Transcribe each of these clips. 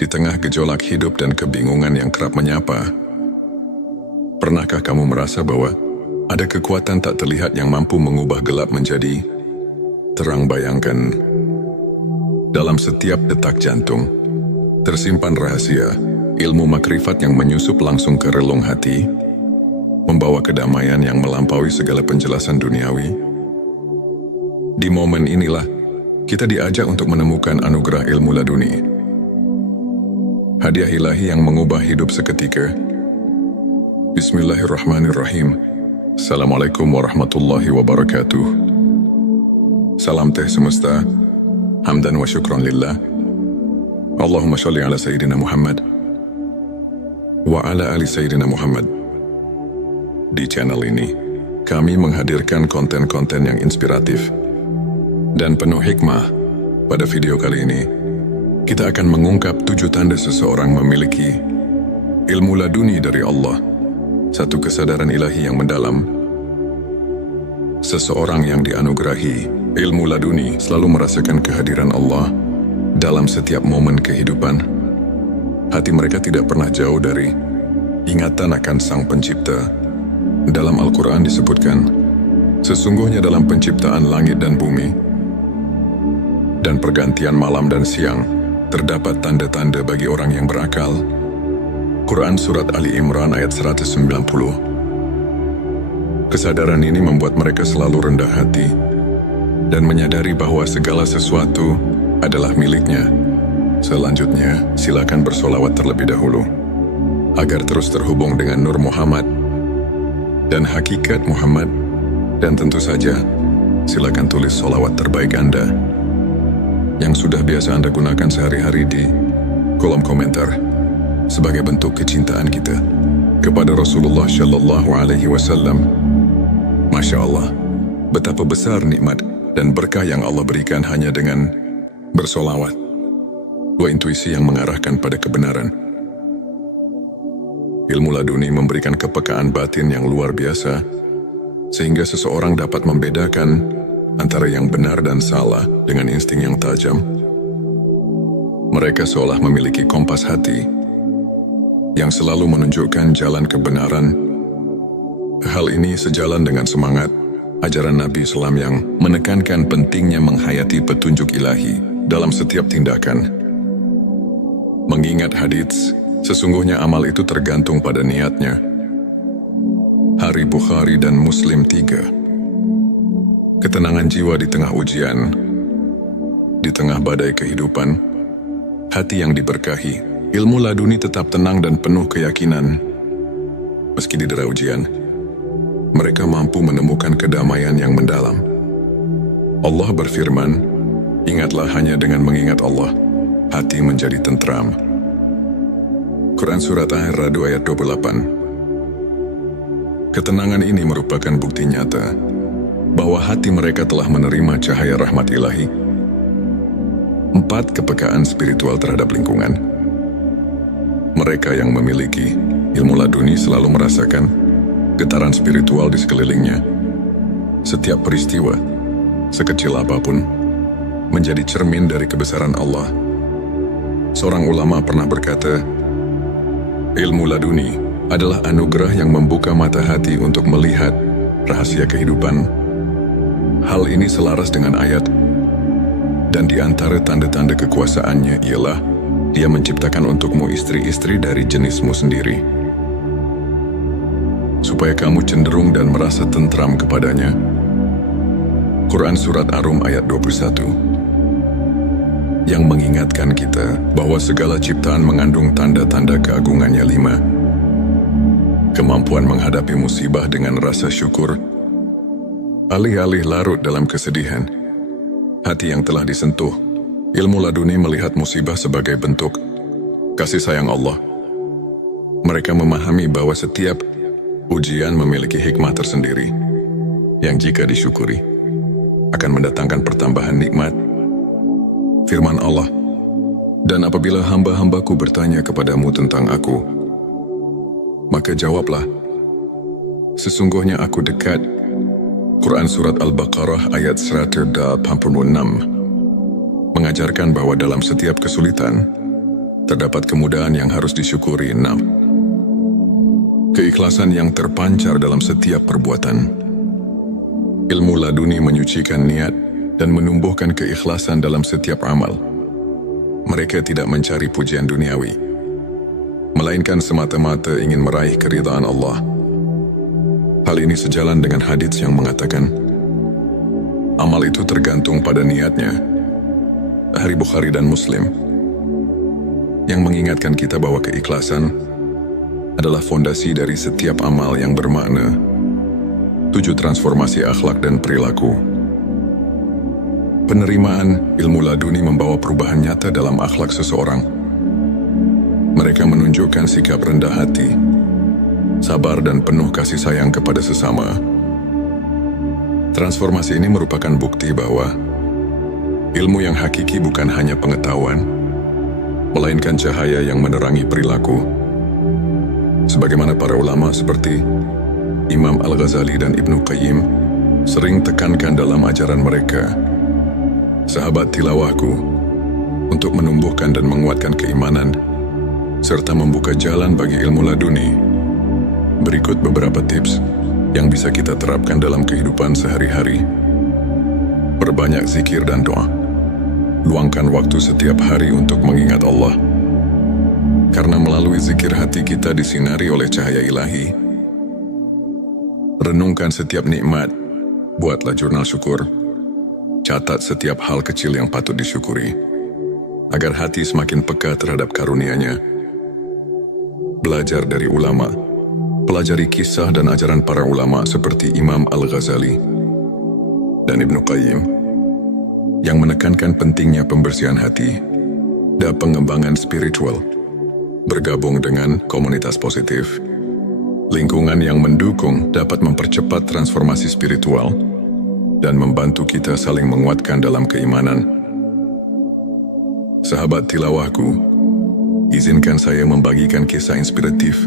Di tengah gejolak hidup dan kebingungan yang kerap menyapa, pernahkah kamu merasa bahwa ada kekuatan tak terlihat yang mampu mengubah gelap menjadi terang? Bayangkan, dalam setiap detak jantung tersimpan rahasia, ilmu makrifat yang menyusup langsung ke relung hati, membawa kedamaian yang melampaui segala penjelasan duniawi. Di momen inilah kita diajak untuk menemukan anugerah ilmu laduni, hadiah ilahi yang mengubah hidup seketika. Bismillahirrahmanirrahim. Assalamualaikum warahmatullahi wabarakatuh. Salam teh semesta, hamdan wa syukran lillah. Allahumma sholli ala Sayyidina Muhammad wa ala ali Sayyidina Muhammad. Di channel ini, kami menghadirkan konten-konten yang inspiratif dan penuh hikmah. Pada video kali ini, kita akan mengungkap 7 tanda seseorang memiliki ilmu laduni dari Allah, satu kesadaran ilahi yang mendalam. Seseorang yang dianugerahi ilmu laduni selalu merasakan kehadiran Allah dalam setiap momen kehidupan. Hati mereka tidak pernah jauh dari ingatan akan Sang Pencipta. Dalam Al-Quran disebutkan, sesungguhnya dalam penciptaan langit dan bumi dan pergantian malam dan siang, terdapat tanda-tanda bagi orang yang berakal. Quran Surat Ali Imran ayat 190. Kesadaran ini membuat mereka selalu rendah hati dan menyadari bahwa segala sesuatu adalah miliknya. Selanjutnya, silakan bersolawat terlebih dahulu, agar terus terhubung dengan Nur Muhammad dan hakikat Muhammad. Dan tentu saja, silakan tulis solawat terbaik Anda yang sudah biasa Anda gunakan sehari-hari di kolom komentar sebagai bentuk kecintaan kita kepada Rasulullah Shallallahu Alaihi Wasallam. Masya Allah, betapa besar nikmat dan berkah yang Allah berikan hanya dengan bersolawat. Dua intuisi yang mengarahkan pada kebenaran. Ilmu laduni memberikan kepekaan batin yang luar biasa, sehingga seseorang dapat membedakan antara yang benar dan salah dengan insting yang tajam. Mereka seolah memiliki kompas hati yang selalu menunjukkan jalan kebenaran. Hal ini sejalan dengan semangat ajaran Nabi Islam yang menekankan pentingnya menghayati petunjuk ilahi dalam setiap tindakan. Mengingat hadits, sesungguhnya amal itu tergantung pada niatnya. Hari Bukhari dan Muslim 3. Ketenangan jiwa di tengah ujian, di tengah badai kehidupan, hati yang diberkahi, ilmu laduni tetap tenang dan penuh keyakinan. Meski didera ujian, mereka mampu menemukan kedamaian yang mendalam. Allah berfirman, ingatlah hanya dengan mengingat Allah, hati menjadi tentram. Quran Surat Ar-Ra'd ayat 28. Ketenangan ini merupakan bukti nyata bahwa hati mereka telah menerima cahaya rahmat ilahi. 4. Kepekaan spiritual terhadap lingkungan. Mereka yang memiliki ilmu laduni selalu merasakan getaran spiritual di sekelilingnya. Setiap peristiwa, sekecil apapun, menjadi cermin dari kebesaran Allah. Seorang ulama pernah berkata, ilmu laduni adalah anugerah yang membuka mata hati untuk melihat rahasia kehidupan. Hal ini selaras dengan ayat, dan di antara tanda-tanda kekuasaannya ialah Dia menciptakan untukmu istri-istri dari jenismu sendiri, supaya kamu cenderung dan merasa tentram kepadanya. Quran Surat Ar-Rum ayat 21, yang mengingatkan kita bahwa segala ciptaan mengandung tanda-tanda keagungannya. 5. Kemampuan menghadapi musibah dengan rasa syukur. Alih-alih larut dalam kesedihan, hati yang telah disentuh ilmu laduni melihat musibah sebagai bentuk kasih sayang Allah. Mereka memahami bahwa setiap ujian memiliki hikmah tersendiri yang jika disyukuri akan mendatangkan pertambahan nikmat. Firman Allah, dan apabila hamba-hambaku bertanya kepadamu tentang aku, maka jawablah, sesungguhnya aku dekat. Quran Surat Al-Baqarah ayat 186 mengajarkan bahwa dalam setiap kesulitan, terdapat kemudahan yang harus disyukuri. 6. Keikhlasan yang terpancar dalam setiap perbuatan. Ilmu laduni menyucikan niat dan menumbuhkan keikhlasan dalam setiap amal. Mereka tidak mencari pujian duniawi, melainkan semata-mata ingin meraih keridhaan Allah. Hal ini sejalan dengan hadits yang mengatakan, amal itu tergantung pada niatnya. Dari Bukhari dan Muslim, yang mengingatkan kita bahwa keikhlasan adalah fondasi dari setiap amal yang bermakna. 7. Transformasi akhlak dan perilaku. Penerimaan ilmu laduni membawa perubahan nyata dalam akhlak seseorang. Mereka menunjukkan sikap rendah hati, sabar dan penuh kasih sayang kepada sesama. Transformasi ini merupakan bukti bahwa ilmu yang hakiki bukan hanya pengetahuan, melainkan cahaya yang menerangi perilaku. Sebagaimana para ulama seperti Imam Al-Ghazali dan Ibnu Qayyim sering tekankan dalam ajaran mereka, sahabat tilawahku, untuk menumbuhkan dan menguatkan keimanan, serta membuka jalan bagi ilmu laduni. Berikut beberapa tips yang bisa kita terapkan dalam kehidupan sehari-hari. Perbanyak zikir dan doa. Luangkan waktu setiap hari untuk mengingat Allah. Karena melalui zikir hati kita disinari oleh cahaya ilahi. Renungkan setiap nikmat, buatlah jurnal syukur. Catat setiap hal kecil yang patut disyukuri, agar hati semakin peka terhadap karunia-Nya. Belajar dari ulama. Pelajari kisah dan ajaran para ulama seperti Imam Al-Ghazali dan Ibnu Qayyim, yang menekankan pentingnya pembersihan hati dan pengembangan spiritual. Bergabung dengan komunitas positif, lingkungan yang mendukung dapat mempercepat transformasi spiritual dan membantu kita saling menguatkan dalam keimanan. Sahabat tilawahku, izinkan saya membagikan kisah inspiratif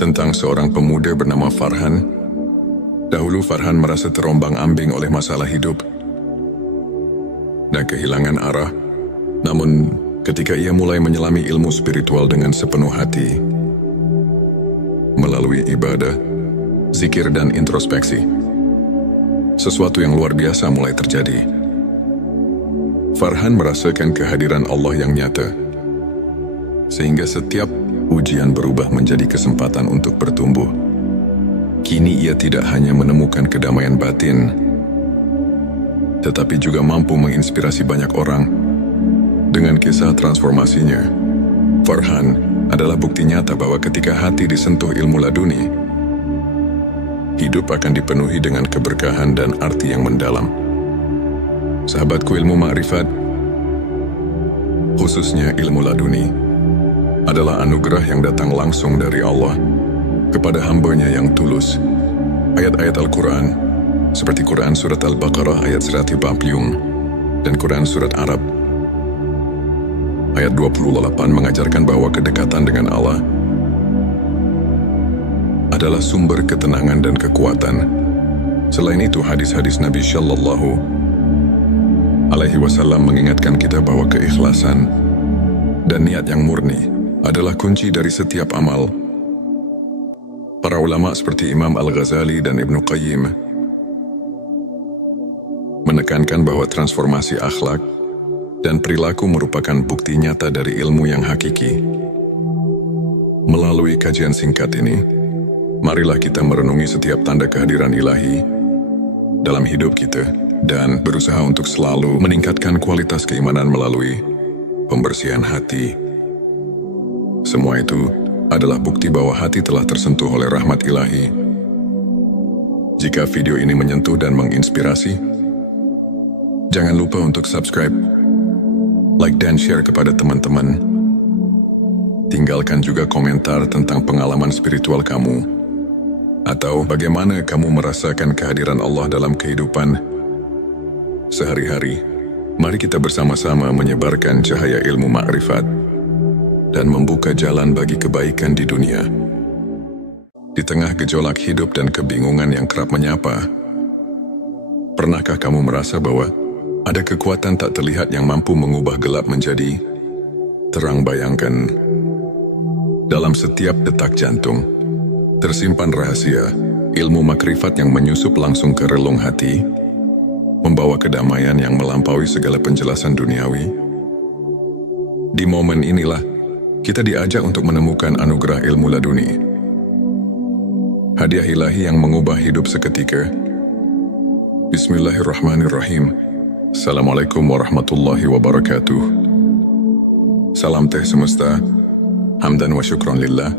tentang seorang pemuda bernama Farhan. Dahulu Farhan merasa terombang-ambing oleh masalah hidup dan kehilangan arah. Namun, ketika ia mulai menyelami ilmu spiritual dengan sepenuh hati, melalui ibadah, zikir dan introspeksi, sesuatu yang luar biasa mulai terjadi. Farhan merasakan kehadiran Allah yang nyata, sehingga setiap ujian berubah menjadi kesempatan untuk bertumbuh. Kini ia tidak hanya menemukan kedamaian batin, tetapi juga mampu menginspirasi banyak orang dengan kisah transformasinya. Farhan adalah bukti nyata bahwa ketika hati disentuh ilmu laduni, hidup akan dipenuhi dengan keberkahan dan arti yang mendalam. Sahabatku, ilmu ma'rifat, khususnya ilmu laduni, adalah anugerah yang datang langsung dari Allah kepada hamba-Nya yang tulus. Ayat-ayat Al-Quran, seperti Quran Surat Al-Baqarah ayat 140 dan Quran Surat Arab ayat 28 mengajarkan bahwa kedekatan dengan Allah adalah sumber ketenangan dan kekuatan. Selain itu, hadis-hadis Nabi Shallallahu Alaihi Wasallam mengingatkan kita bahwa keikhlasan dan niat yang murni adalah kunci dari setiap amal. Para ulama seperti Imam Al-Ghazali dan Ibnu Qayyim menekankan bahwa transformasi akhlak dan perilaku merupakan bukti nyata dari ilmu yang hakiki. Melalui kajian singkat ini, marilah kita merenungi setiap tanda kehadiran ilahi dalam hidup kita dan berusaha untuk selalu meningkatkan kualitas keimanan melalui pembersihan hati. Semua itu adalah bukti bahwa hati telah tersentuh oleh rahmat ilahi. Jika video ini menyentuh dan menginspirasi, jangan lupa untuk subscribe, like dan share kepada teman-teman. Tinggalkan juga komentar tentang pengalaman spiritual kamu, atau bagaimana kamu merasakan kehadiran Allah dalam kehidupan sehari-hari. Mari kita bersama-sama menyebarkan cahaya ilmu ma'rifat dan membuka jalan bagi kebaikan di dunia. Di tengah gejolak hidup dan kebingungan yang kerap menyapa, pernahkah kamu merasa bahwa ada kekuatan tak terlihat yang mampu mengubah gelap menjadi Terang bayangkan, dalam setiap detak jantung, tersimpan rahasia, ilmu makrifat yang menyusup langsung ke relung hati, membawa kedamaian yang melampaui segala penjelasan duniawi. Di momen inilah, kita diajak untuk menemukan anugerah ilmu laduni. Hadiah ilahi yang mengubah hidup seketika. Bismillahirrahmanirrahim. Assalamualaikum warahmatullahi wabarakatuh. Salam teh semesta, hamdan wa syukran lillah.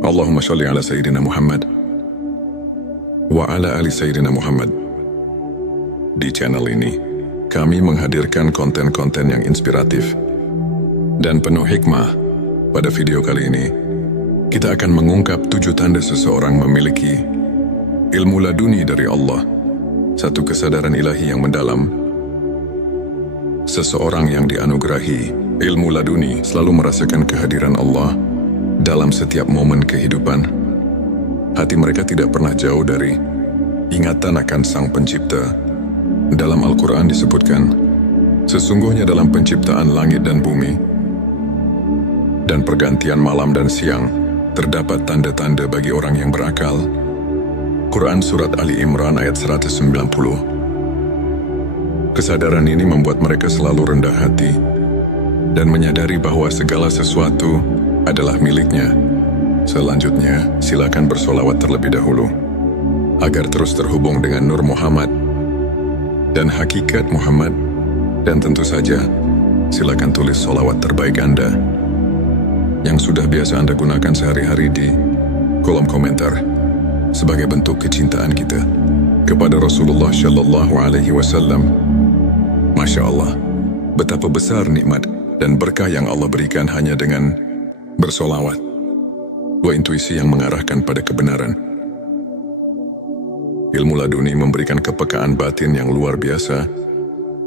Allahumma sholli ala Sayyidina Muhammad wa ala ali Sayyidina Muhammad. Di channel ini, kami menghadirkan konten-konten yang inspiratif dan penuh hikmah. Pada video kali ini, kita akan mengungkap 7 tanda seseorang memiliki ilmu laduni dari Allah, satu kesadaran ilahi yang mendalam. Seseorang yang dianugerahi ilmu laduni selalu merasakan kehadiran Allah dalam setiap momen kehidupan. Hati mereka tidak pernah jauh dari ingatan akan Sang Pencipta. Dalam Al-Quran disebutkan, sesungguhnya dalam penciptaan langit dan bumi dan pergantian malam dan siang, terdapat tanda-tanda bagi orang yang berakal. Quran Surat Ali Imran ayat 190. Kesadaran ini membuat mereka selalu rendah hati dan menyadari bahwa segala sesuatu adalah miliknya. Selanjutnya, silakan bersolawat terlebih dahulu, agar terus terhubung dengan Nur Muhammad dan hakikat Muhammad. Dan tentu saja, silakan tulis solawat terbaik Anda yang sudah biasa Anda gunakan sehari-hari di kolom komentar sebagai bentuk kecintaan kita kepada Rasulullah Shallallahu Alaihi Wasallam. Masya Allah, betapa besar nikmat dan berkah yang Allah berikan hanya dengan bersolawat. Dua intuisi yang mengarahkan pada kebenaran. Ilmu laduni memberikan kepekaan batin yang luar biasa,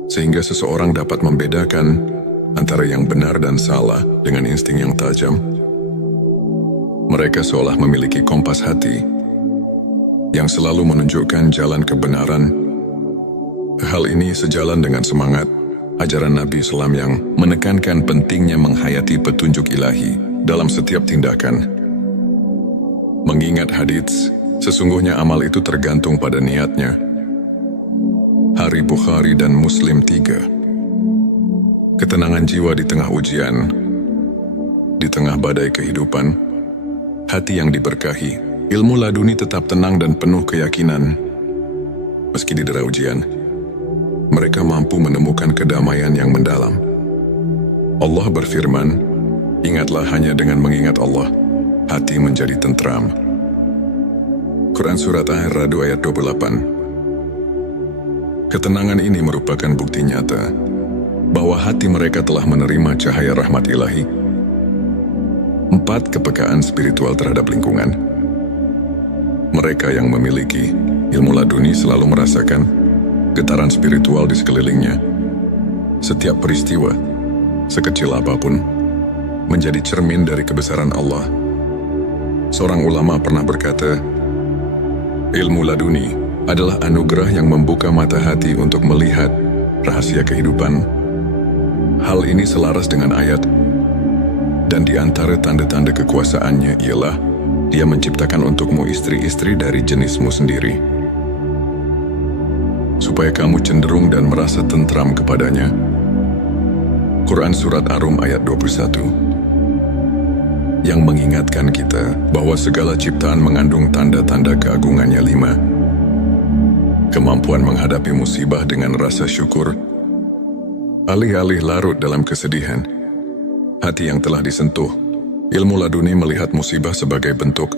sehingga seseorang dapat membedakan antara yang benar dan salah dengan insting yang tajam. Mereka seolah memiliki kompas hati yang selalu menunjukkan jalan kebenaran. Hal ini sejalan dengan semangat ajaran Nabi Islam yang menekankan pentingnya menghayati petunjuk ilahi dalam setiap tindakan. Mengingat hadits, sesungguhnya amal itu tergantung pada niatnya. Hari Bukhari dan Muslim 3. Ketenangan jiwa di tengah ujian, di tengah badai kehidupan, hati yang diberkahi, ilmu laduni tetap tenang dan penuh keyakinan. Meski didera ujian, mereka mampu menemukan kedamaian yang mendalam. Allah berfirman, ingatlah hanya dengan mengingat Allah, hati menjadi tentram. Quran Surat Ar-Ra'd ayat 28. Ketenangan ini merupakan bukti nyata bahwa hati mereka telah menerima cahaya rahmat ilahi. 4. Kepekaan spiritual terhadap lingkungan. Mereka yang memiliki ilmu laduni selalu merasakan getaran spiritual di sekelilingnya. Setiap peristiwa, sekecil apapun, menjadi cermin dari kebesaran Allah. Seorang ulama pernah berkata, ilmu laduni adalah anugerah yang membuka mata hati untuk melihat rahasia kehidupan. Hal ini selaras dengan ayat, dan di antara tanda-tanda kekuasaannya ialah Dia menciptakan untukmu istri-istri dari jenismu sendiri, supaya kamu cenderung dan merasa tentram kepadanya. Quran Surat Ar-Rum ayat 21, yang mengingatkan kita bahwa segala ciptaan mengandung tanda-tanda keagungannya. 5. Kemampuan menghadapi musibah dengan rasa syukur. Alih-alih larut dalam kesedihan, hati yang telah disentuh ilmu laduni melihat musibah sebagai bentuk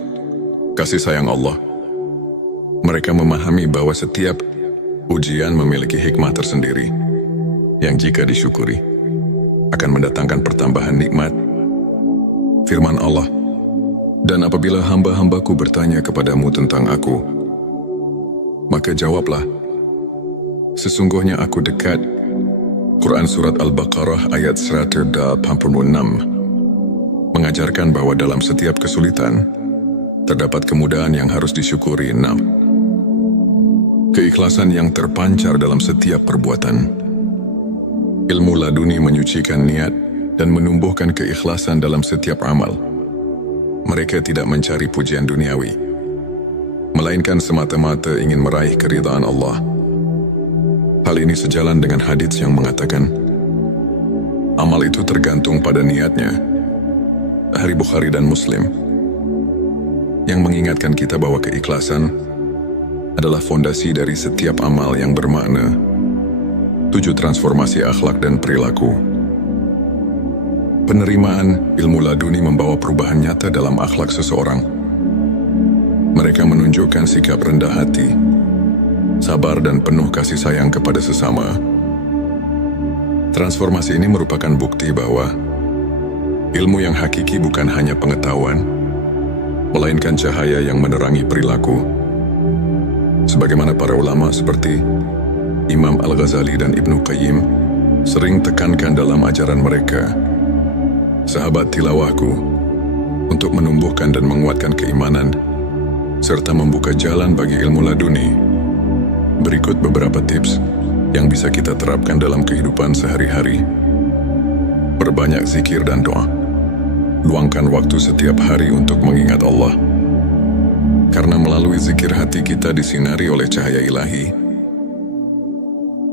kasih sayang Allah. Mereka memahami bahwa setiap ujian memiliki hikmah tersendiri yang jika disyukuri akan mendatangkan pertambahan nikmat. Firman Allah, dan apabila hamba-hambaku bertanya kepadamu tentang aku, maka jawablah, sesungguhnya aku dekat. Quran Surat Al-Baqarah ayat 186 mengajarkan bahwa dalam setiap kesulitan terdapat kemudahan yang harus disyukuri. 6. Keikhlasan yang terpancar dalam setiap perbuatan. Ilmu laduni menyucikan niat dan menumbuhkan keikhlasan dalam setiap amal. Mereka tidak mencari pujian duniawi, melainkan semata-mata ingin meraih keridhaan Allah. Hal ini sejalan dengan hadits yang mengatakan, amal itu tergantung pada niatnya. Hadits Bukhari dan Muslim, yang mengingatkan kita bahwa keikhlasan adalah fondasi dari setiap amal yang bermakna. 7. Transformasi akhlak dan perilaku. Penerimaan ilmu laduni membawa perubahan nyata dalam akhlak seseorang. Mereka menunjukkan sikap rendah hati, sabar dan penuh kasih sayang kepada sesama. Transformasi ini merupakan bukti bahwa ilmu yang hakiki bukan hanya pengetahuan, melainkan cahaya yang menerangi perilaku. Sebagaimana para ulama seperti Imam Al-Ghazali dan Ibnu Qayyim sering tekankan dalam ajaran mereka, sahabat tilawahku, untuk menumbuhkan dan menguatkan keimanan, serta membuka jalan bagi ilmu laduni. Berikut beberapa tips yang bisa kita terapkan dalam kehidupan sehari-hari. Perbanyak zikir dan doa. Luangkan waktu setiap hari untuk mengingat Allah. Karena melalui zikir hati kita disinari oleh cahaya ilahi.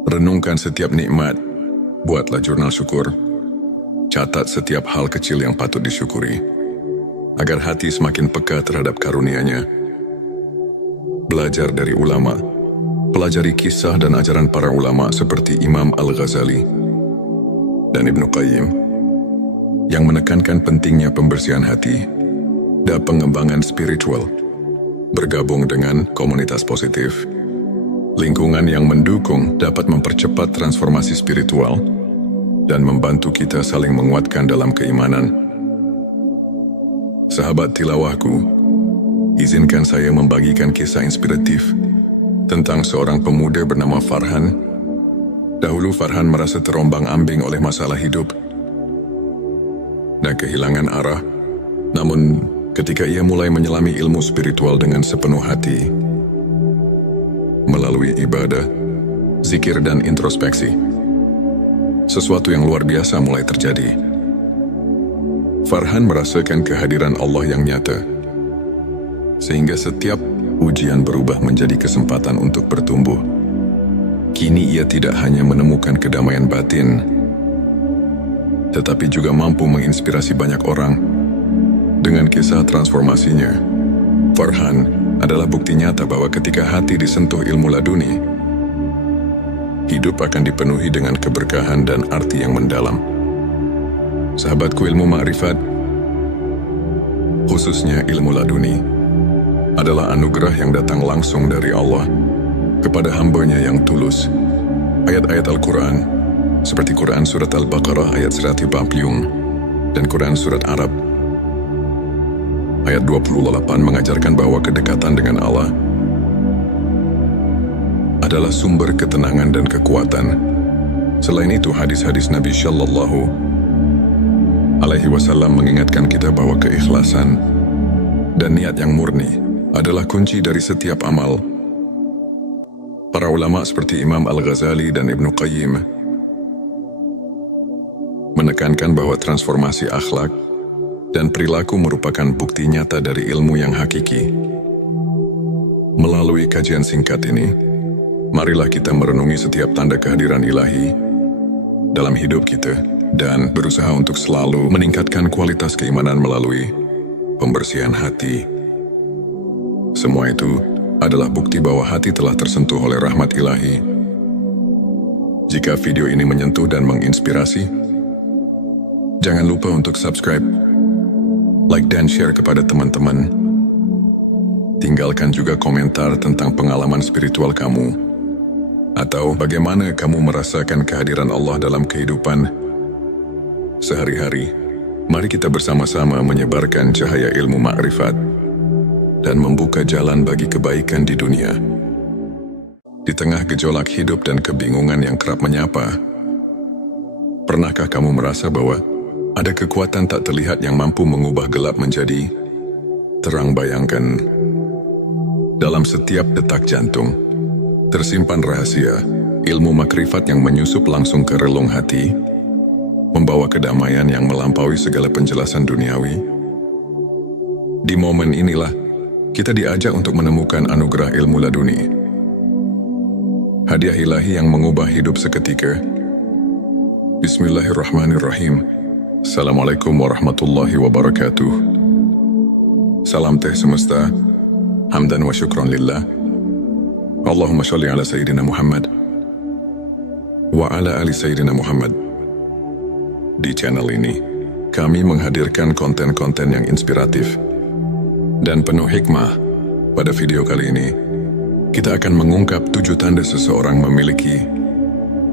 Renungkan setiap nikmat. Buatlah jurnal syukur. Catat setiap hal kecil yang patut disyukuri, agar hati semakin peka terhadap karunia-Nya. Belajar dari ulama. Pelajari kisah dan ajaran para ulama seperti Imam Al-Ghazali dan Ibnu Qayyim, yang menekankan pentingnya pembersihan hati dan pengembangan spiritual. Bergabung dengan komunitas positif, lingkungan yang mendukung dapat mempercepat transformasi spiritual dan membantu kita saling menguatkan dalam keimanan. Sahabat tilawahku, izinkan saya membagikan kisah inspiratif tentang seorang pemuda bernama Farhan. Dahulu Farhan merasa terombang-ambing oleh masalah hidup dan kehilangan arah. Namun, ketika ia mulai menyelami ilmu spiritual dengan sepenuh hati, melalui ibadah, zikir dan introspeksi, sesuatu yang luar biasa mulai terjadi. Farhan merasakan kehadiran Allah yang nyata, sehingga setiap ujian berubah menjadi kesempatan untuk bertumbuh. Kini ia tidak hanya menemukan kedamaian batin, tetapi juga mampu menginspirasi banyak orang dengan kisah transformasinya. Farhan adalah bukti nyata bahwa ketika hati disentuh ilmu laduni, hidup akan dipenuhi dengan keberkahan dan arti yang mendalam. Sahabatku, ilmu ma'rifat, khususnya ilmu laduni, adalah anugerah yang datang langsung dari Allah kepada hamba-Nya yang tulus. Ayat-ayat Al-Quran, seperti Quran Surat Al-Baqarah ayat 140 dan Quran Surat Arab ayat 28 mengajarkan bahwa kedekatan dengan Allah adalah sumber ketenangan dan kekuatan. Selain itu, hadis-hadis Nabi Shallallahu Alaihi Wasallam mengingatkan kita bahwa keikhlasan dan niat yang murni adalah kunci dari setiap amal. Para ulama seperti Imam Al-Ghazali dan Ibnu Qayyim menekankan bahwa transformasi akhlak dan perilaku merupakan bukti nyata dari ilmu yang hakiki. Melalui kajian singkat ini, marilah kita merenungi setiap tanda kehadiran ilahi dalam hidup kita dan berusaha untuk selalu meningkatkan kualitas keimanan melalui pembersihan hati. Semua itu adalah bukti bahwa hati telah tersentuh oleh rahmat ilahi. Jika video ini menyentuh dan menginspirasi, jangan lupa untuk subscribe, like dan share kepada teman-teman. Tinggalkan juga komentar tentang pengalaman spiritual kamu, atau bagaimana kamu merasakan kehadiran Allah dalam kehidupan sehari-hari. Mari kita bersama-sama menyebarkan cahaya ilmu ma'rifat dan membuka jalan bagi kebaikan di dunia. Di tengah gejolak hidup dan kebingungan yang kerap menyapa, pernahkah kamu merasa bahwa ada kekuatan tak terlihat yang mampu mengubah gelap menjadi terang? Bayangkan, dalam setiap detak jantung tersimpan rahasia ilmu makrifat yang menyusup langsung ke relung hati membawa kedamaian yang melampaui segala penjelasan duniawi. Di momen inilah, kita diajak untuk menemukan anugerah ilmu laduni. Hadiah ilahi yang mengubah hidup seketika. Bismillahirrahmanirrahim. Assalamualaikum warahmatullahi wabarakatuh. Salam teh semesta. Hamdan wa syukran lillah. Allahumma sholli ala Sayyidina Muhammad wa ala ali Sayyidina Muhammad. Di channel ini, kami menghadirkan konten-konten yang inspiratif dan penuh hikmah. Pada video kali ini, kita akan mengungkap 7 tanda seseorang memiliki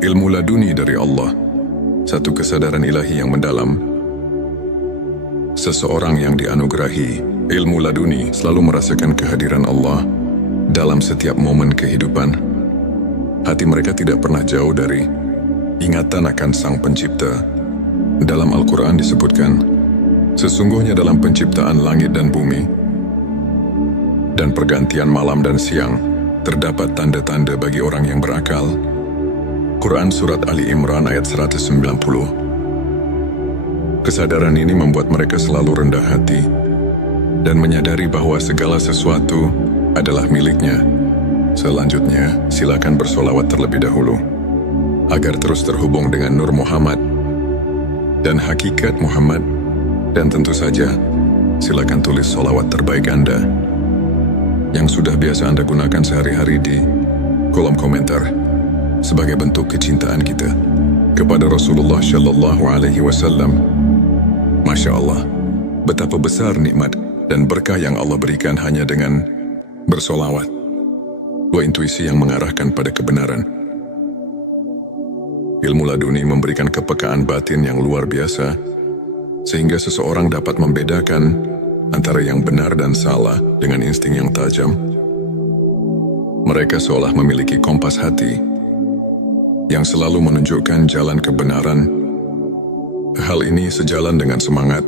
ilmu laduni dari Allah, satu kesadaran ilahi yang mendalam. Seseorang yang dianugerahi ilmu laduni selalu merasakan kehadiran Allah dalam setiap momen kehidupan. Hati mereka tidak pernah jauh dari ingatan akan Sang Pencipta. Dalam Al-Quran disebutkan, sesungguhnya dalam penciptaan langit dan bumi dan pergantian malam dan siang, terdapat tanda-tanda bagi orang yang berakal. Quran Surat Ali Imran ayat 190. Kesadaran ini membuat mereka selalu rendah hati dan menyadari bahwa segala sesuatu adalah miliknya. Selanjutnya, silakan bersolawat terlebih dahulu, agar terus terhubung dengan Nur Muhammad dan hakikat Muhammad. Dan tentu saja, silakan tulis solawat terbaik Anda yang sudah biasa Anda gunakan sehari-hari di kolom komentar sebagai bentuk kecintaan kita kepada Rasulullah Shallallahu Alaihi Wasallam. Masya Allah, betapa besar nikmat dan berkah yang Allah berikan hanya dengan bersolawat. Dua intuisi yang mengarahkan pada kebenaran. Ilmu laduni memberikan kepekaan batin yang luar biasa, sehingga seseorang dapat membedakan antara yang benar dan salah dengan insting yang tajam. Mereka seolah memiliki kompas hati yang selalu menunjukkan jalan kebenaran. Hal ini sejalan dengan semangat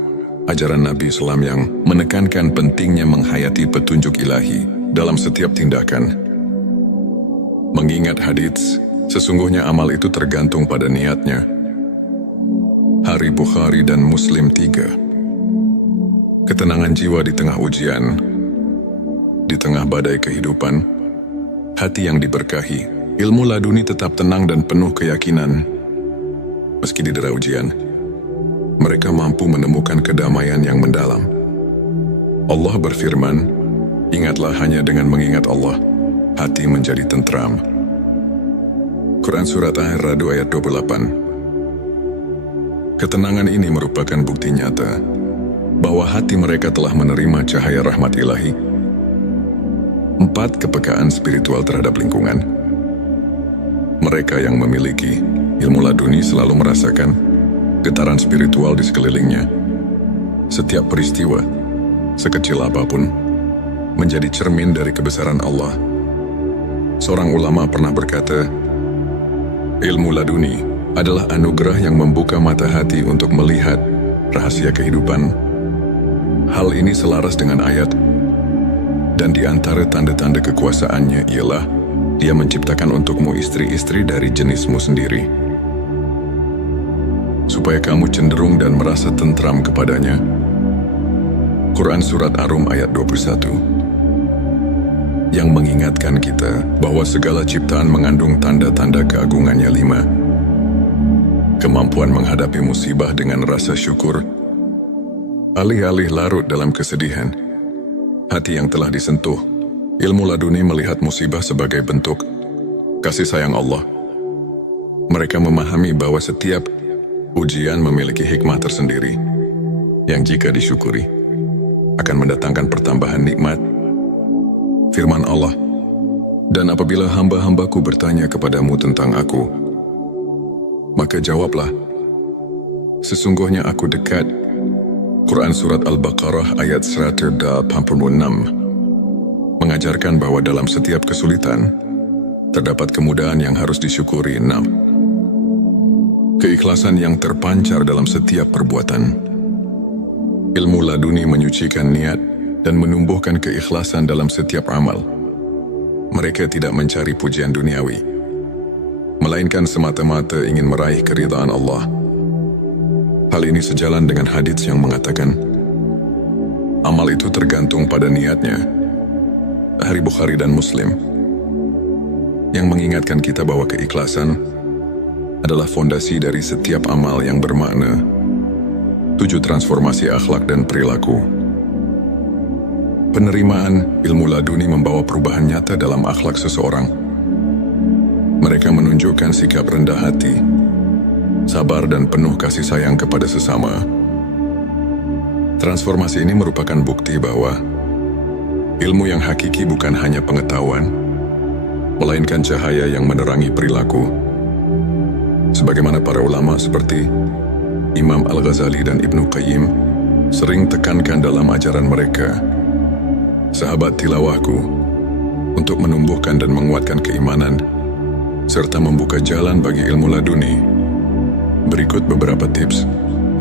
ajaran Nabi Islam yang menekankan pentingnya menghayati petunjuk ilahi dalam setiap tindakan. Mengingat hadits, sesungguhnya amal itu tergantung pada niatnya. Hari Bukhari dan Muslim 3. Ketenangan jiwa di tengah ujian, di tengah badai kehidupan, hati yang diberkahi, ilmu laduni tetap tenang dan penuh keyakinan. Meski didera ujian, mereka mampu menemukan kedamaian yang mendalam. Allah berfirman, ingatlah hanya dengan mengingat Allah, hati menjadi tentram. Quran Surat Ar-Ra'd ayat 28. Ketenangan ini merupakan bukti nyata bahwa hati mereka telah menerima cahaya rahmat ilahi. 4. Kepekaan spiritual terhadap lingkungan. Mereka yang memiliki ilmu laduni selalu merasakan getaran spiritual di sekelilingnya. Setiap peristiwa, sekecil apapun, menjadi cermin dari kebesaran Allah. Seorang ulama pernah berkata, ilmu laduni adalah anugerah yang membuka mata hati untuk melihat rahasia kehidupan. Hal ini selaras dengan ayat, dan di antara tanda-tanda kekuasaannya ialah Dia menciptakan untukmu istri-istri dari jenismu sendiri, supaya kamu cenderung dan merasa tentram kepadanya. Quran Surat Ar-Rum ayat 21. Yang mengingatkan kita bahwa segala ciptaan mengandung tanda-tanda keagungannya. 5. Kemampuan menghadapi musibah dengan rasa syukur. Alih-alih larut dalam kesedihan, hati yang telah disentuh, ilmu laduni melihat musibah sebagai bentuk kasih sayang Allah. Mereka memahami bahwa setiap ujian memiliki hikmah tersendiri, yang jika disyukuri, akan mendatangkan pertambahan nikmat. Firman Allah, dan apabila hamba-hambaku bertanya kepadamu tentang aku, maka jawablah, sesungguhnya aku dekat. Quran Surat Al-Baqarah ayat 186 mengajarkan bahwa dalam setiap kesulitan, terdapat kemudahan yang harus disyukuri. 6. Keikhlasan yang terpancar dalam setiap perbuatan. Ilmu laduni menyucikan niat dan menumbuhkan keikhlasan dalam setiap amal. Mereka tidak mencari pujian duniawi, melainkan semata-mata ingin meraih keridhaan Allah. Hal ini sejalan dengan hadits yang mengatakan, amal itu tergantung pada niatnya. Dari Bukhari dan Muslim, yang mengingatkan kita bahwa keikhlasan adalah fondasi dari setiap amal yang bermakna. 7 transformasi akhlak dan perilaku. Penerimaan ilmu laduni membawa perubahan nyata dalam akhlak seseorang. Mereka menunjukkan sikap rendah hati, sabar dan penuh kasih sayang kepada sesama. Transformasi ini merupakan bukti bahwa ilmu yang hakiki bukan hanya pengetahuan, melainkan cahaya yang menerangi perilaku. Sebagaimana para ulama seperti Imam Al-Ghazali dan Ibnu Qayyim sering tekankan dalam ajaran mereka, sahabat tilawahku, untuk menumbuhkan dan menguatkan keimanan, serta membuka jalan bagi ilmu laduni. Berikut beberapa tips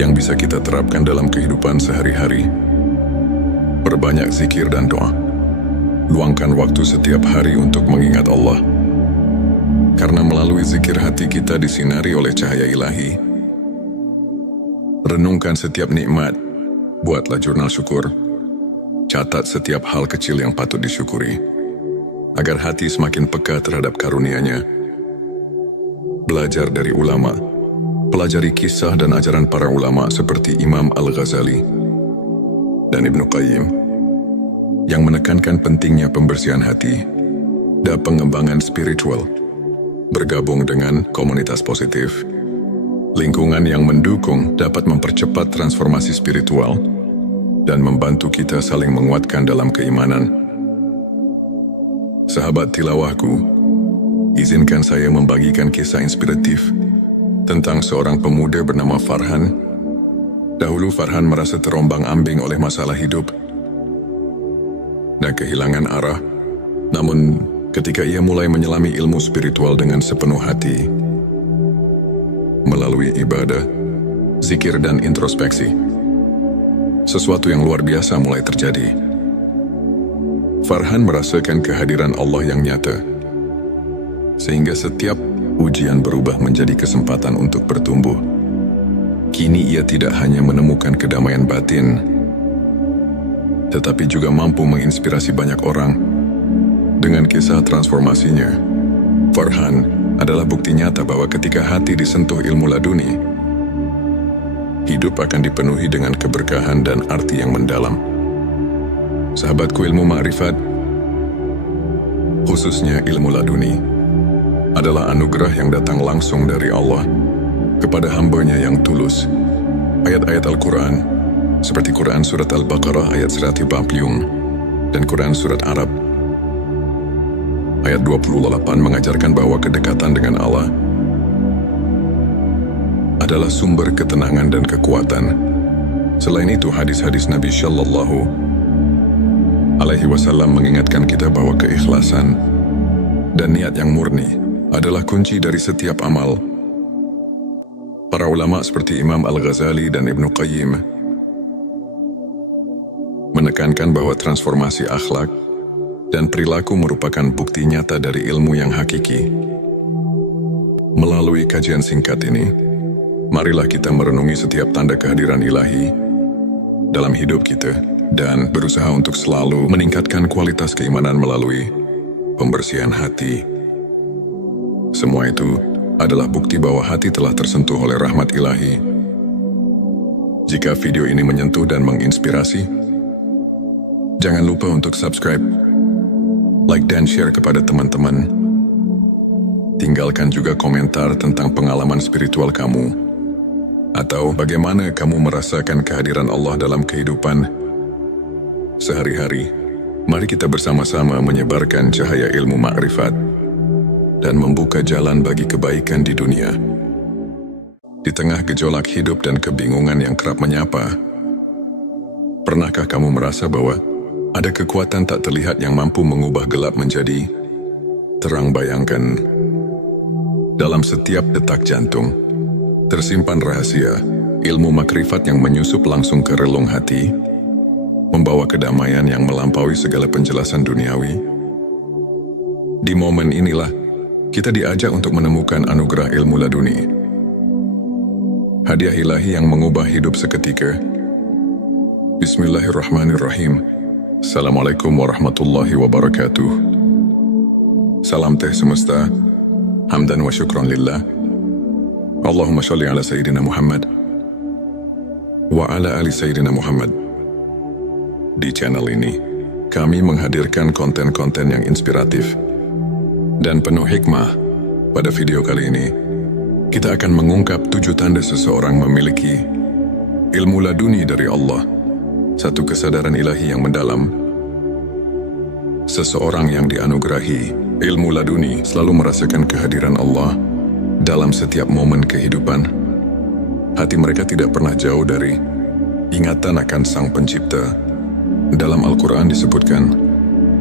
yang bisa kita terapkan dalam kehidupan sehari-hari. Perbanyak zikir dan doa. Luangkan waktu setiap hari untuk mengingat Allah. Karena melalui zikir hati kita disinari oleh cahaya ilahi. Renungkan setiap nikmat. Buatlah jurnal syukur. Catat setiap hal kecil yang patut disyukuri, agar hati semakin peka terhadap karunia-Nya. Belajar dari ulama. Pelajari kisah dan ajaran para ulama seperti Imam Al-Ghazali dan Ibnu Qayyim, yang menekankan pentingnya pembersihan hati dan pengembangan spiritual. Bergabung dengan komunitas positif, lingkungan yang mendukung dapat mempercepat transformasi spiritual dan membantu kita saling menguatkan dalam keimanan. Sahabat tilawahku, izinkan saya membagikan kisah inspiratif tentang seorang pemuda bernama Farhan. Dahulu Farhan merasa terombang-ambing oleh masalah hidup dan kehilangan arah. Namun, ketika ia mulai menyelami ilmu spiritual dengan sepenuh hati, melalui ibadah, zikir dan introspeksi, sesuatu yang luar biasa mulai terjadi. Farhan merasakan kehadiran Allah yang nyata, sehingga setiap ujian berubah menjadi kesempatan untuk bertumbuh. Kini ia tidak hanya menemukan kedamaian batin, tetapi juga mampu menginspirasi banyak orang dengan kisah transformasinya. Farhan adalah bukti nyata bahwa ketika hati disentuh ilmu laduni, hidup akan dipenuhi dengan keberkahan dan arti yang mendalam. Sahabatku, ilmu ma'rifat, khususnya ilmu laduni, adalah anugerah yang datang langsung dari Allah kepada hamba-Nya yang tulus. Ayat-ayat Al-Quran, seperti Quran Surat Al-Baqarah ayat 150 dan Quran Surat Arab ayat 28 mengajarkan bahwa kedekatan dengan Allah adalah sumber ketenangan dan kekuatan. Selain itu, hadis-hadis Nabi Shallallahu Alaihi Wasallam mengingatkan kita bahwa keikhlasan dan niat yang murni adalah kunci dari setiap amal. Para ulama seperti Imam Al-Ghazali dan Ibnu Qayyim menekankan bahwa transformasi akhlak dan perilaku merupakan bukti nyata dari ilmu yang hakiki. Melalui kajian singkat ini, marilah kita merenungi setiap tanda kehadiran ilahi dalam hidup kita dan berusaha untuk selalu meningkatkan kualitas keimanan melalui pembersihan hati. Semua itu adalah bukti bahwa hati telah tersentuh oleh rahmat ilahi. Jika video ini menyentuh dan menginspirasi, jangan lupa untuk subscribe, like dan share kepada teman-teman. Tinggalkan juga komentar tentang pengalaman spiritual kamu, atau bagaimana kamu merasakan kehadiran Allah dalam kehidupan sehari-hari. Mari kita bersama-sama menyebarkan cahaya ilmu ma'rifat dan membuka jalan bagi kebaikan di dunia. Di tengah gejolak hidup dan kebingungan yang kerap menyapa, pernahkah kamu merasa bahwa ada kekuatan tak terlihat yang mampu mengubah gelap menjadi terang? Bayangkan, dalam setiap detak jantung tersimpan rahasia ilmu makrifat yang menyusup langsung ke relung hati, membawa kedamaian yang melampaui segala penjelasan duniawi. Di momen inilah kita diajak untuk menemukan anugerah ilmu laduni. Hadiah ilahi yang mengubah hidup seketika. Bismillahirrahmanirrahim. Assalamualaikum warahmatullahi wabarakatuh. Salam teh semesta. Hamdan wa syukran lillah. Allahumma sholli ala Sayyidina Muhammad wa ala ali Sayyidina Muhammad. Di channel ini, kami menghadirkan konten-konten yang inspiratif dan penuh hikmah. Pada video kali ini, kita akan mengungkap 7 tanda seseorang memiliki ilmu laduni dari Allah, satu kesadaran ilahi yang mendalam. Seseorang yang dianugerahi ilmu laduni selalu merasakan kehadiran Allah dalam setiap momen kehidupan. Hati mereka tidak pernah jauh dari ingatan akan Sang Pencipta. Dalam Al-Quran disebutkan,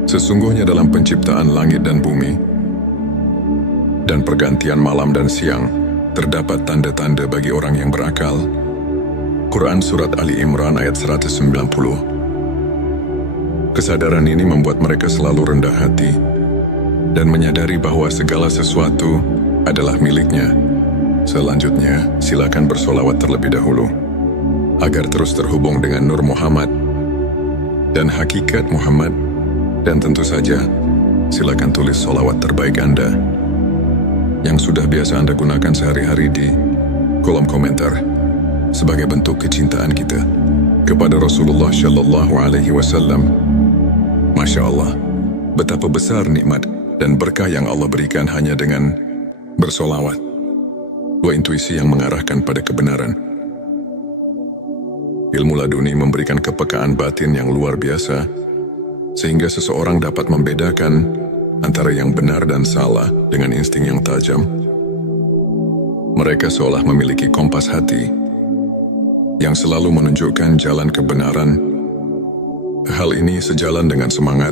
sesungguhnya dalam penciptaan langit dan bumi dan pergantian malam dan siang, terdapat tanda-tanda bagi orang yang berakal. Quran Surat Ali Imran ayat 190. Kesadaran ini membuat mereka selalu rendah hati dan menyadari bahwa segala sesuatu adalah miliknya. Selanjutnya, silakan bersolawat terlebih dahulu agar terus terhubung dengan Nur Muhammad dan hakikat Muhammad. Dan tentu saja, silakan tulis solawat terbaik Anda yang sudah biasa Anda gunakan sehari-hari di kolom komentar sebagai bentuk kecintaan kita kepada Rasulullah Shallallahu Alaihi Wasallam. Masya Allah, betapa besar nikmat dan berkah yang Allah berikan hanya dengan bersolawat. Dua intuisi yang mengarahkan pada kebenaran. Ilmu laduni memberikan kepekaan batin yang luar biasa, sehingga seseorang dapat membedakan antara yang benar dan salah dengan insting yang tajam. Mereka seolah memiliki kompas hati yang selalu menunjukkan jalan kebenaran. Hal ini sejalan dengan semangat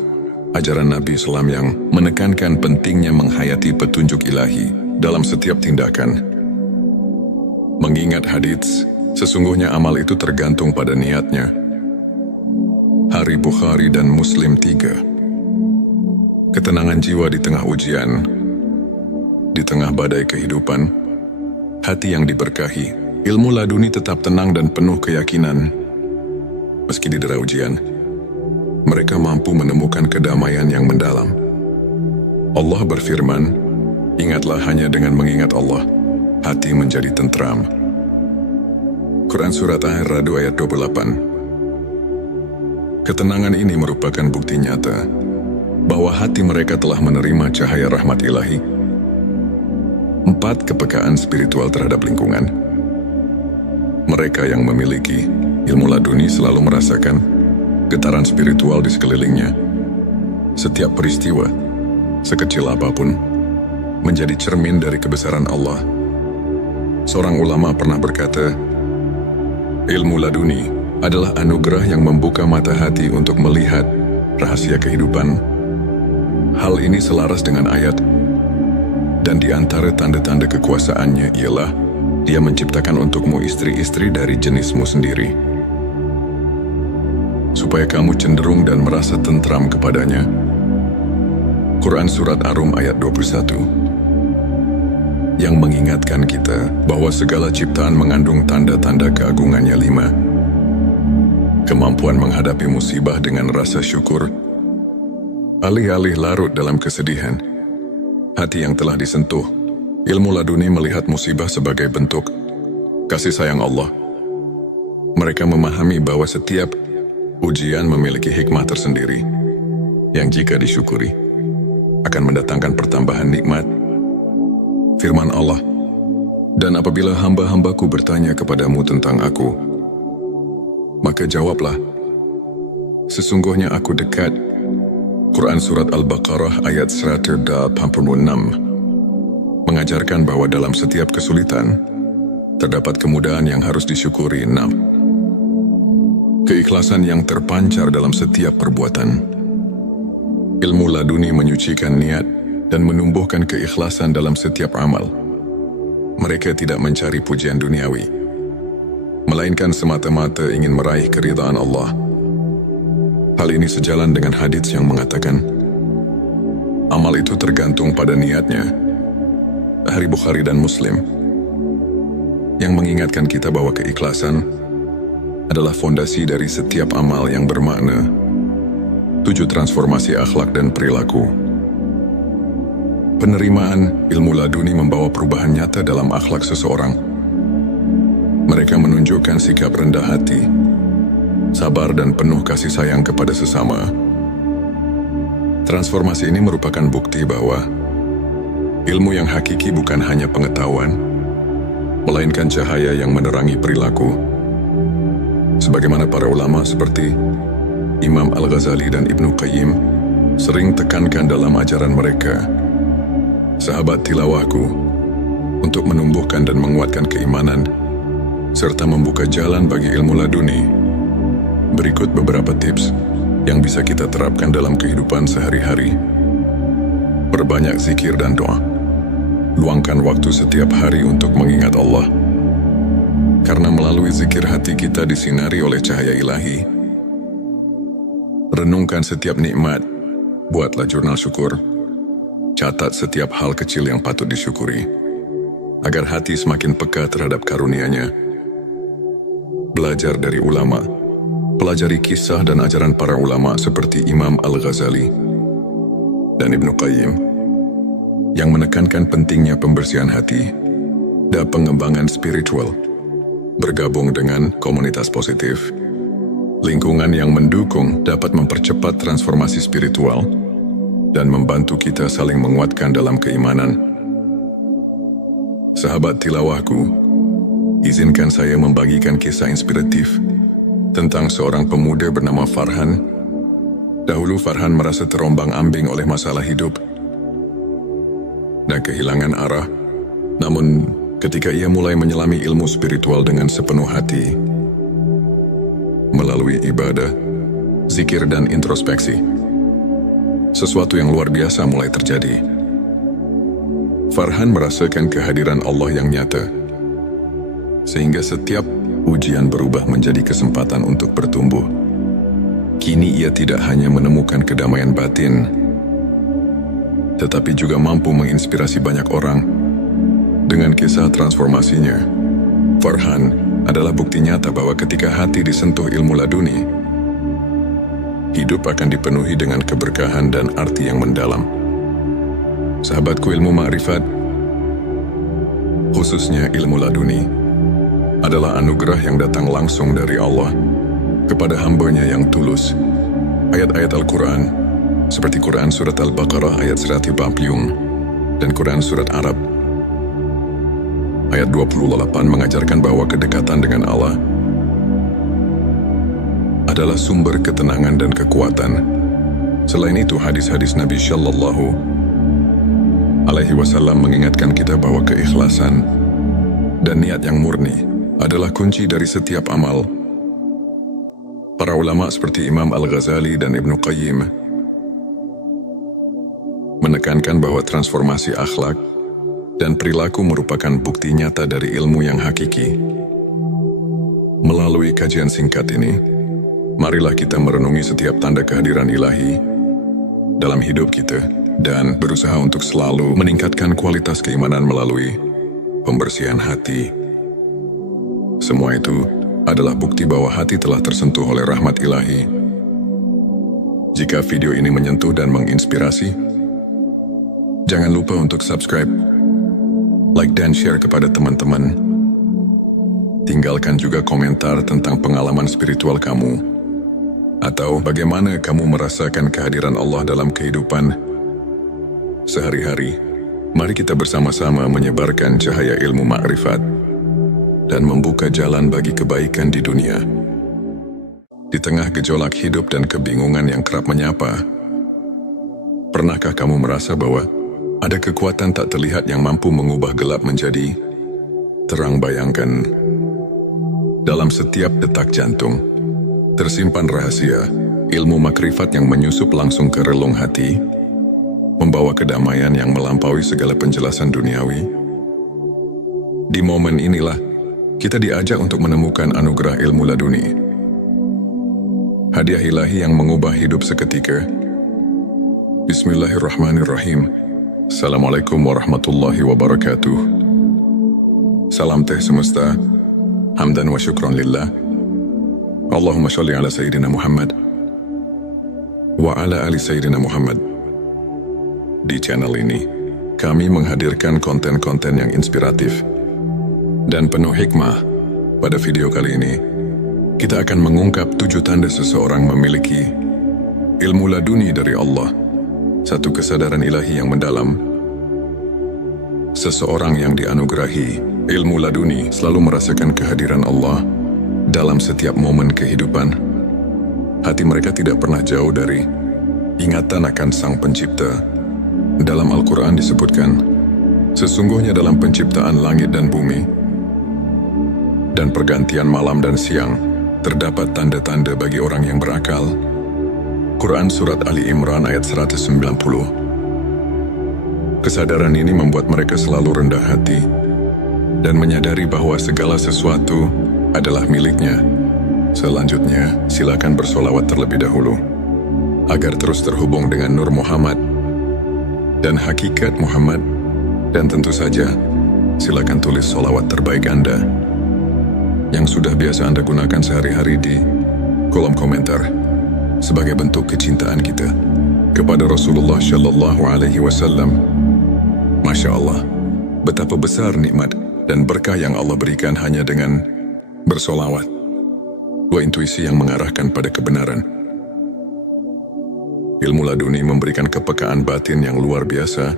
ajaran Nabi Islam yang menekankan pentingnya menghayati petunjuk ilahi dalam setiap tindakan. Mengingat hadits, sesungguhnya amal itu tergantung pada niatnya. Hari Bukhari dan Muslim 3. Ketenangan jiwa di tengah ujian, di tengah badai kehidupan, hati yang diberkahi, ilmu laduni tetap tenang dan penuh keyakinan. Meski didera ujian, mereka mampu menemukan kedamaian yang mendalam. Allah berfirman, ingatlah hanya dengan mengingat Allah, hati menjadi tentram. Quran Surat Ar-Ra'd ayat 28. Ketenangan ini merupakan bukti nyata bahwa hati mereka telah menerima cahaya rahmat ilahi. 4. Kepekaan spiritual terhadap lingkungan. Mereka yang memiliki ilmu laduni selalu merasakan getaran spiritual di sekelilingnya. Setiap peristiwa, sekecil apapun, menjadi cermin dari kebesaran Allah. Seorang ulama pernah berkata, ilmu laduni adalah anugerah yang membuka mata hati untuk melihat rahasia kehidupan. Hal ini selaras dengan ayat, dan di antara tanda-tanda kekuasaannya ialah Dia menciptakan untukmu istri-istri dari jenismu sendiri, supaya kamu cenderung dan merasa tentram kepadanya. Quran Surat Ar-Rum ayat 21. Yang mengingatkan kita bahwa segala ciptaan mengandung tanda-tanda keagungannya. 5. Kemampuan menghadapi musibah dengan rasa syukur. Alih-alih larut dalam kesedihan, hati yang telah disentuh, ilmu laduni melihat musibah sebagai bentuk kasih sayang Allah. Mereka memahami bahwa setiap ujian memiliki hikmah tersendiri, yang jika disyukuri, akan mendatangkan pertambahan nikmat. Firman Allah, dan apabila hamba-hambaku bertanya kepadamu tentang aku, maka jawablah, sesungguhnya aku dekat. Quran Surat Al-Baqarah ayat 186 mengajarkan bahwa dalam setiap kesulitan, terdapat kemudahan yang harus disyukuri. 6. Keikhlasan yang terpancar dalam setiap perbuatan. Ilmu laduni menyucikan niat dan menumbuhkan keikhlasan dalam setiap amal. Mereka tidak mencari pujian duniawi, melainkan semata-mata ingin meraih keridhaan Allah. Hal ini sejalan dengan hadits yang mengatakan, amal itu tergantung pada niatnya. Hari Bukhari dan Muslim. yang mengingatkan kita bahwa keikhlasan adalah fondasi dari setiap amal yang bermakna. 7. Transformasi akhlak dan perilaku. Penerimaan ilmu laduni membawa perubahan nyata dalam akhlak seseorang. Mereka menunjukkan sikap rendah hati, sabar dan penuh kasih sayang kepada sesama. Transformasi ini merupakan bukti bahwa ilmu yang hakiki bukan hanya pengetahuan, melainkan cahaya yang menerangi perilaku. Sebagaimana para ulama seperti Imam Al-Ghazali dan Ibnu Qayyim sering tekankan dalam ajaran mereka, sahabat tilawahku, untuk menumbuhkan dan menguatkan keimanan serta membuka jalan bagi ilmu laduni. Berikut beberapa tips yang bisa kita terapkan dalam kehidupan sehari-hari. Perbanyak zikir dan doa. Luangkan waktu setiap hari untuk mengingat Allah. Karena melalui zikir hati kita disinari oleh cahaya ilahi. Renungkan setiap nikmat. Buatlah jurnal syukur. Catat setiap hal kecil yang patut disyukuri, agar hati semakin peka terhadap karunia-Nya. Belajar dari ulama. Pelajari kisah dan ajaran para ulama seperti Imam Al-Ghazali dan Ibnu Qayyim yang menekankan pentingnya pembersihan hati dan pengembangan spiritual. Bergabung dengan komunitas positif, lingkungan yang mendukung dapat mempercepat transformasi spiritual dan membantu kita saling menguatkan dalam keimanan. Sahabat tilawahku, izinkan saya membagikan kisah inspiratif tentang seorang pemuda bernama Farhan. Dahulu Farhan merasa terombang-ambing oleh masalah hidup dan kehilangan arah. Namun, ketika ia mulai menyelami ilmu spiritual dengan sepenuh hati, melalui ibadah, zikir dan introspeksi, sesuatu yang luar biasa mulai terjadi. Farhan merasakan kehadiran Allah yang nyata, sehingga setiap ujian berubah menjadi kesempatan untuk bertumbuh. Kini ia tidak hanya menemukan kedamaian batin, tetapi juga mampu menginspirasi banyak orang dengan kisah transformasinya. Farhan adalah bukti nyata bahwa ketika hati disentuh ilmu laduni, hidup akan dipenuhi dengan keberkahan dan arti yang mendalam. Sahabatku, ilmu makrifat, khususnya ilmu laduni, adalah anugerah yang datang langsung dari Allah kepada hamba-Nya yang tulus. Ayat-ayat Al-Quran, seperti Quran Surat Al-Baqarah ayat 150 dan Quran Surat Arab ayat 28 mengajarkan bahwa kedekatan dengan Allah adalah sumber ketenangan dan kekuatan. Selain itu, hadis-hadis Nabi Shallallahu Alaihi Wasallam mengingatkan kita bahwa keikhlasan dan niat yang murni adalah kunci dari setiap amal. Para ulama seperti Imam Al-Ghazali dan Ibnu Qayyim menekankan bahwa transformasi akhlak dan perilaku merupakan bukti nyata dari ilmu yang hakiki. Melalui kajian singkat ini, marilah kita merenungi setiap tanda kehadiran ilahi dalam hidup kita dan berusaha untuk selalu meningkatkan kualitas keimanan melalui pembersihan hati. Semua itu adalah bukti bahwa hati telah tersentuh oleh rahmat ilahi. Jika video ini menyentuh dan menginspirasi, jangan lupa untuk subscribe, like dan share kepada teman-teman. Tinggalkan juga komentar tentang pengalaman spiritual kamu, atau bagaimana kamu merasakan kehadiran Allah dalam kehidupan sehari-hari. Mari kita bersama-sama menyebarkan cahaya ilmu makrifat dan membuka jalan bagi kebaikan di dunia. Di tengah gejolak hidup dan kebingungan yang kerap menyapa, pernahkah kamu merasa bahwa ada kekuatan tak terlihat yang mampu mengubah gelap menjadi terang? Bayangkan, dalam setiap detak jantung tersimpan rahasia ilmu makrifat yang menyusup langsung ke relung hati, membawa kedamaian yang melampaui segala penjelasan duniawi. Di momen inilah kita diajak untuk menemukan anugerah ilmu laduni, hadiah ilahi yang mengubah hidup seketika. Bismillahirrahmanirrahim. Assalamualaikum warahmatullahi wabarakatuh. Salam teh semesta, hamdan wa syukron lillah. Allahumma sholli ala Sayyidina Muhammad wa ala ali Sayyidina Muhammad. Di channel ini, kami menghadirkan konten-konten yang inspiratif dan penuh hikmah. Pada video kali ini, kita akan mengungkap 7 tanda seseorang memiliki ilmu laduni dari Allah, satu kesadaran ilahi yang mendalam. Seseorang yang dianugerahi ilmu laduni selalu merasakan kehadiran Allah dalam setiap momen kehidupan. Hati mereka tidak pernah jauh dari ingatan akan Sang Pencipta. Dalam Al-Quran disebutkan, sesungguhnya dalam penciptaan langit dan bumi dan pergantian malam dan siang, terdapat tanda-tanda bagi orang yang berakal. Quran Surat Ali Imran ayat 190. Kesadaran ini membuat mereka selalu rendah hati dan menyadari bahwa segala sesuatu adalah miliknya. Selanjutnya, silakan bersolawat terlebih dahulu, agar terus terhubung dengan Nur Muhammad dan hakikat Muhammad. Dan tentu saja, silakan tulis solawat terbaik Anda yang sudah biasa Anda gunakan sehari-hari di kolom komentar sebagai bentuk kecintaan kita kepada Rasulullah Shallallahu Alaihi Wasallam. Masya Allah, betapa besar nikmat dan berkah yang Allah berikan hanya dengan bersolawat. Dua intuisi yang mengarahkan pada kebenaran. Ilmu laduni memberikan kepekaan batin yang luar biasa,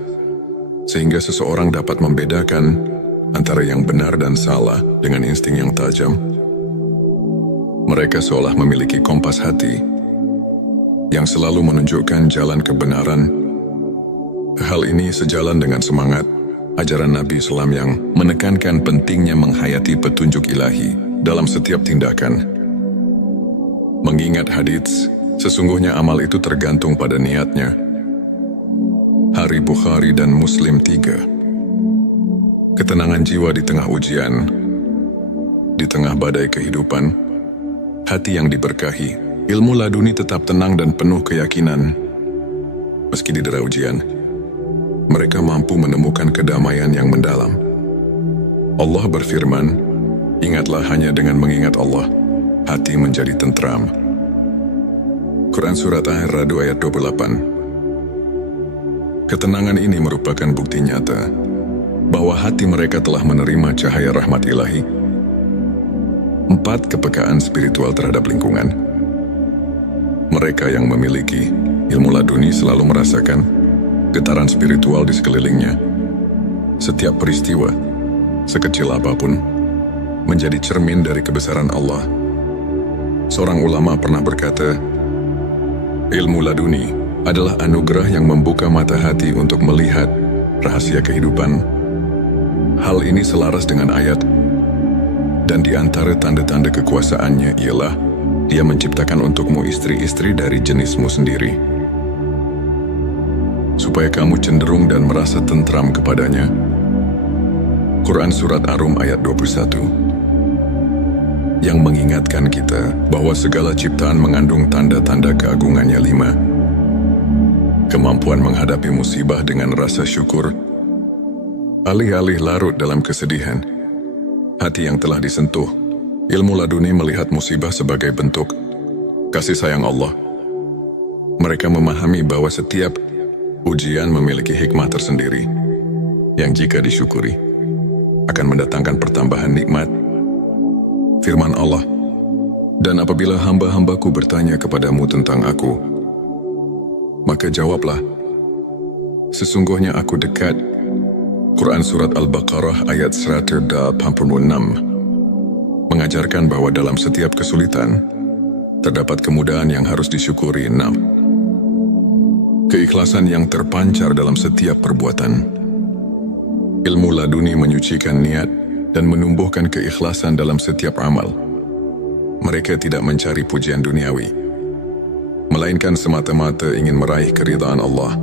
sehingga seseorang dapat membedakan antara yang benar dan salah dengan insting yang tajam. Mereka seolah memiliki kompas hati yang selalu menunjukkan jalan kebenaran. Hal ini sejalan dengan semangat ajaran Nabi Islam yang menekankan pentingnya menghayati petunjuk ilahi dalam setiap tindakan. Mengingat hadits, sesungguhnya amal itu tergantung pada niatnya. Hari Bukhari dan Muslim 3. Ketenangan jiwa di tengah ujian, di tengah badai kehidupan, hati yang diberkahi, ilmu laduni tetap tenang dan penuh keyakinan. Meski didera ujian, mereka mampu menemukan kedamaian yang mendalam. Allah berfirman, ingatlah hanya dengan mengingat Allah, hati menjadi tentram. Quran Surat Ar-Ra'd ayat 28. Ketenangan ini merupakan bukti nyata bahwa hati mereka telah menerima cahaya rahmat ilahi. 4. Kepekaan spiritual terhadap lingkungan. Mereka yang memiliki ilmu laduni selalu merasakan getaran spiritual di sekelilingnya. Setiap peristiwa, sekecil apapun, menjadi cermin dari kebesaran Allah. Seorang ulama pernah berkata, ilmu laduni adalah anugerah yang membuka mata hati untuk melihat rahasia kehidupan. Hal ini selaras dengan ayat, dan di antara tanda-tanda kekuasaannya ialah Dia menciptakan untukmu istri-istri dari jenismu sendiri, supaya kamu cenderung dan merasa tentram kepadanya. Quran Surat Ar-Rum ayat 21. Yang mengingatkan kita bahwa segala ciptaan mengandung tanda-tanda keagungannya. 5. Kemampuan menghadapi musibah dengan rasa syukur. Alih-alih larut dalam kesedihan, hati yang telah disentuh, ilmu laduni melihat musibah sebagai bentuk kasih sayang Allah. Mereka memahami bahwa setiap ujian memiliki hikmah tersendiri yang jika disyukuri akan mendatangkan pertambahan nikmat. Firman Allah, dan apabila hamba-hambaku bertanya kepadamu tentang aku, maka jawablah, sesungguhnya aku dekat. Quran Surat Al-Baqarah ayat 186 mengajarkan bahwa dalam setiap kesulitan terdapat kemudahan yang harus disyukuri. 6. Keikhlasan yang terpancar dalam setiap perbuatan. Ilmu laduni menyucikan niat dan menumbuhkan keikhlasan dalam setiap amal. Mereka tidak mencari pujian duniawi, melainkan semata-mata ingin meraih keridhaan Allah.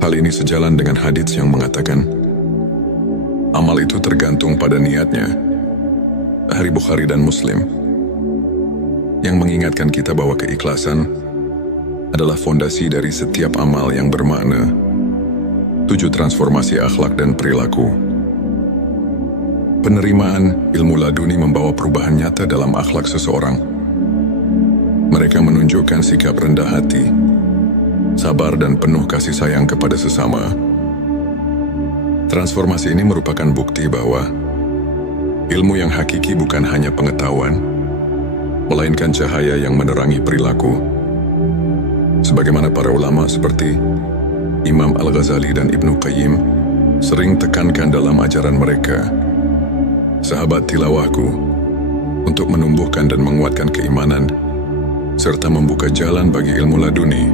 Hal ini sejalan dengan hadits yang mengatakan, amal itu tergantung pada niatnya. Hari Bukhari dan Muslim, yang mengingatkan kita bahwa keikhlasan adalah fondasi dari setiap amal yang bermakna. 7. Transformasi akhlak dan perilaku. Penerimaan ilmu laduni membawa perubahan nyata dalam akhlak seseorang. Mereka menunjukkan sikap rendah hati, sabar dan penuh kasih sayang kepada sesama. Transformasi ini merupakan bukti bahwa ilmu yang hakiki bukan hanya pengetahuan, melainkan cahaya yang menerangi perilaku. Sebagaimana para ulama seperti Imam Al-Ghazali dan Ibnu Qayyim sering tekankan dalam ajaran mereka, sahabat tilawahku, untuk menumbuhkan dan menguatkan keimanan, serta membuka jalan bagi ilmu laduni.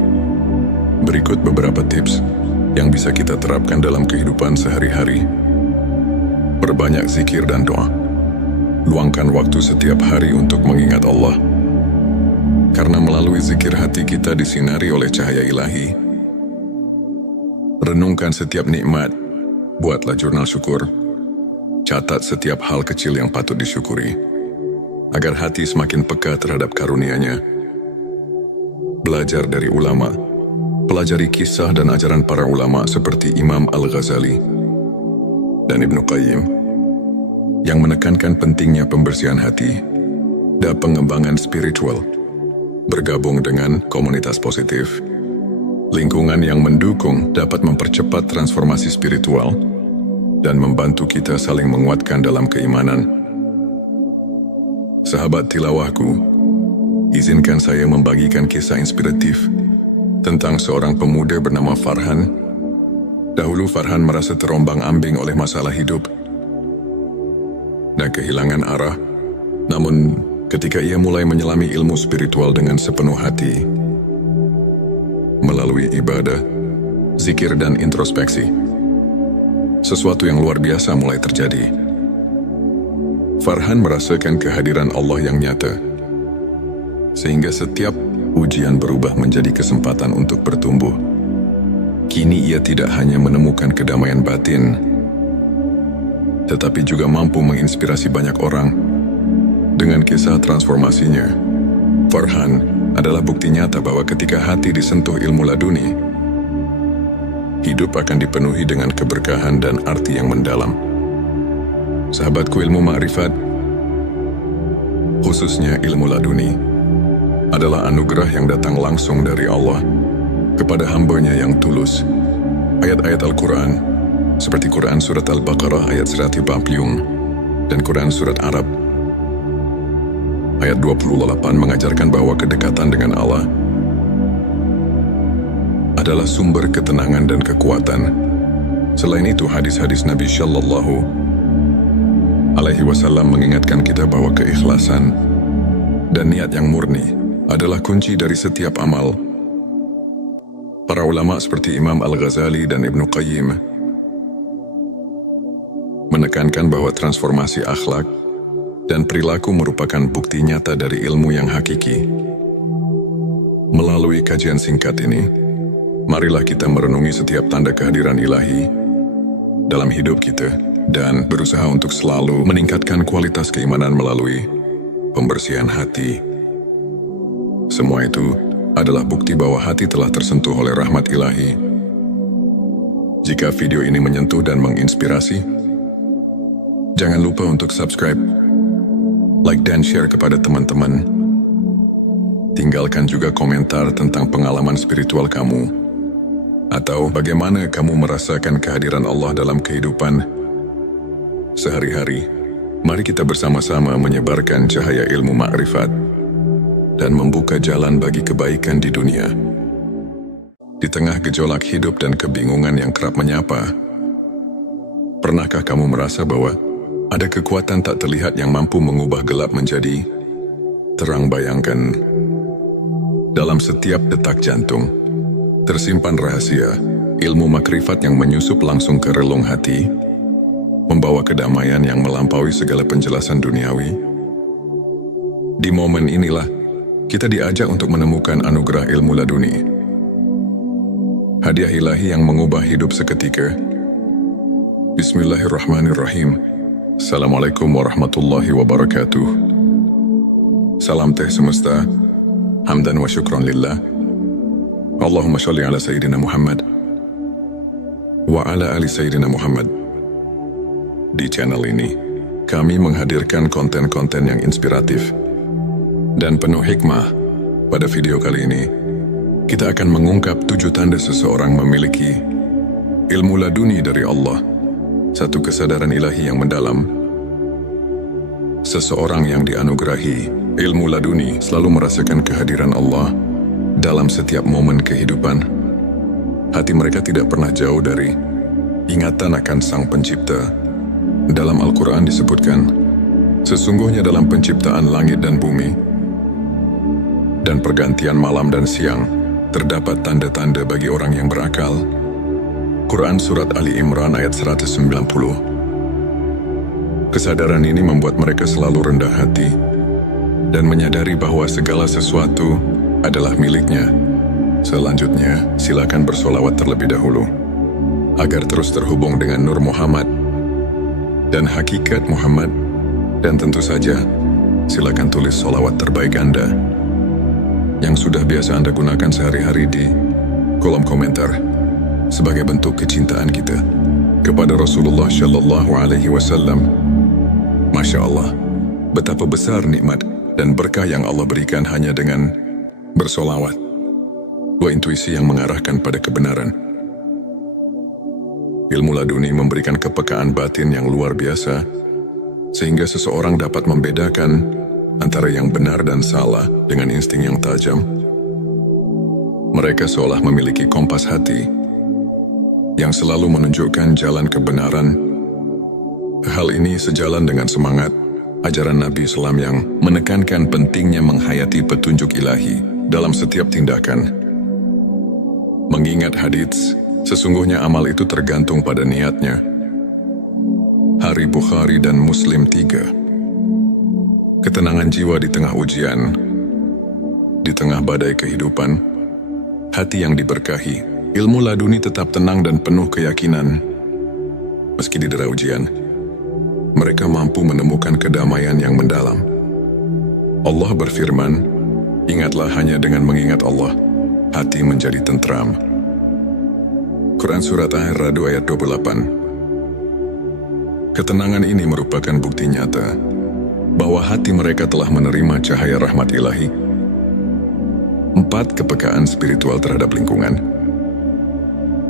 Berikut beberapa tips yang bisa kita terapkan dalam kehidupan sehari-hari. Perbanyak zikir dan doa. Luangkan waktu setiap hari untuk mengingat Allah. Karena melalui zikir hati kita disinari oleh cahaya ilahi. Renungkan setiap nikmat. Buatlah jurnal syukur. Catat setiap hal kecil yang patut disyukuri, agar hati semakin peka terhadap karunia-Nya. Belajar dari ulama. Pelajari kisah dan ajaran para ulama seperti Imam Al-Ghazali dan Ibnu Qayyim yang menekankan pentingnya pembersihan hati dan pengembangan spiritual. Bergabung dengan komunitas positif, lingkungan yang mendukung dapat mempercepat transformasi spiritual dan membantu kita saling menguatkan dalam keimanan. Sahabat tilawahku, izinkan saya membagikan kisah inspiratif tentang seorang pemuda bernama Farhan. Dahulu Farhan merasa terombang-ambing oleh masalah hidup dan kehilangan arah. Namun, ketika ia mulai menyelami ilmu spiritual dengan sepenuh hati, melalui ibadah, zikir dan introspeksi, sesuatu yang luar biasa mulai terjadi. Farhan merasakan kehadiran Allah yang nyata, sehingga setiap ujian berubah menjadi kesempatan untuk bertumbuh. Kini ia tidak hanya menemukan kedamaian batin, tetapi juga mampu menginspirasi banyak orang. Dengan kisah transformasinya, Farhan adalah bukti nyata bahwa ketika hati disentuh ilmu laduni, hidup akan dipenuhi dengan keberkahan dan arti yang mendalam. Sahabatku, ilmu ma'rifat, khususnya ilmu laduni, adalah anugerah yang datang langsung dari Allah kepada hamba-Nya yang tulus. Ayat-ayat Al-Quran, seperti Quran Surat Al-Baqarah ayat 140 dan Quran Surat Arab ayat 28 mengajarkan bahwa kedekatan dengan Allah adalah sumber ketenangan dan kekuatan. Selain itu, hadis-hadis Nabi Shallallahu Alaihi Wasallam mengingatkan kita bahwa keikhlasan dan niat yang murni adalah kunci dari setiap amal. Para ulama seperti Imam Al-Ghazali dan Ibnu Qayyim menekankan bahwa transformasi akhlak dan perilaku merupakan bukti nyata dari ilmu yang hakiki. Melalui kajian singkat ini, marilah kita merenungi setiap tanda kehadiran ilahi dalam hidup kita dan berusaha untuk selalu meningkatkan kualitas keimanan melalui pembersihan hati. Semua itu adalah bukti bahwa hati telah tersentuh oleh rahmat ilahi. Jika video ini menyentuh dan menginspirasi, jangan lupa untuk subscribe, like dan share kepada teman-teman. Tinggalkan juga komentar tentang pengalaman spiritual kamu, atau bagaimana kamu merasakan kehadiran Allah dalam kehidupan sehari-hari. Mari kita bersama-sama menyebarkan cahaya ilmu ma'rifat dan membuka jalan bagi kebaikan di dunia. Di tengah gejolak hidup dan kebingungan yang kerap menyapa, pernahkah kamu merasa bahwa ada kekuatan tak terlihat yang mampu mengubah gelap menjadi terang? Bayangkan, dalam setiap detak jantung tersimpan rahasia ilmu makrifat yang menyusup langsung ke relung hati, membawa kedamaian yang melampaui segala penjelasan duniawi. Di momen inilah kita diajak untuk menemukan anugerah ilmu laduni, hadiah ilahi yang mengubah hidup seketika. Bismillahirrahmanirrahim. Assalamualaikum warahmatullahi wabarakatuh. Salam teh semesta, hamdan wa syukran lillah. Allahumma sholli ala Sayyidina Muhammad wa ala ali Sayyidina Muhammad. Di channel ini, kami menghadirkan konten-konten yang inspiratif dan penuh hikmah. Pada video kali ini, kita akan mengungkap 7 tanda seseorang memiliki ilmu laduni dari Allah, satu kesadaran ilahi yang mendalam. Seseorang yang dianugerahi ilmu laduni selalu merasakan kehadiran Allah dalam setiap momen kehidupan. Hati mereka tidak pernah jauh dari ingatan akan Sang Pencipta. Dalam Al-Quran disebutkan, sesungguhnya dalam penciptaan langit dan bumi dan pergantian malam dan siang, terdapat tanda-tanda bagi orang yang berakal. Quran Surat Ali Imran ayat 190. Kesadaran ini membuat mereka selalu rendah hati dan menyadari bahwa segala sesuatu adalah miliknya. Selanjutnya, silakan bersolawat terlebih dahulu agar terus terhubung dengan Nur Muhammad dan hakikat Muhammad. Dan tentu saja, silakan tulis solawat terbaik Anda yang sudah biasa Anda gunakan sehari-hari di kolom komentar sebagai bentuk kecintaan kita kepada Rasulullah Shallallahu Alaihi Wasallam. Masya Allah, betapa besar nikmat dan berkah yang Allah berikan hanya dengan bersolawat. Dua intuisi yang mengarahkan pada kebenaran. Ilmu laduni memberikan kepekaan batin yang luar biasa, sehingga seseorang dapat membedakan antara yang benar dan salah dengan insting yang tajam. Mereka seolah memiliki kompas hati yang selalu menunjukkan jalan kebenaran. Hal ini sejalan dengan semangat ajaran Nabi Islam yang menekankan pentingnya menghayati petunjuk ilahi dalam setiap tindakan. Mengingat hadits, sesungguhnya amal itu tergantung pada niatnya. Hari Bukhari dan Muslim 3. Ketenangan jiwa di tengah ujian, di tengah badai kehidupan, hati yang diberkahi, ilmu laduni tetap tenang dan penuh keyakinan. Meski didera ujian, mereka mampu menemukan kedamaian yang mendalam. Allah berfirman, ingatlah hanya dengan mengingat Allah, hati menjadi tentram. Quran Surat Ar-Ra'd ayat 28. Ketenangan ini merupakan bukti nyata bahwa hati mereka telah menerima cahaya rahmat ilahi. 4. Kepekaan spiritual terhadap lingkungan.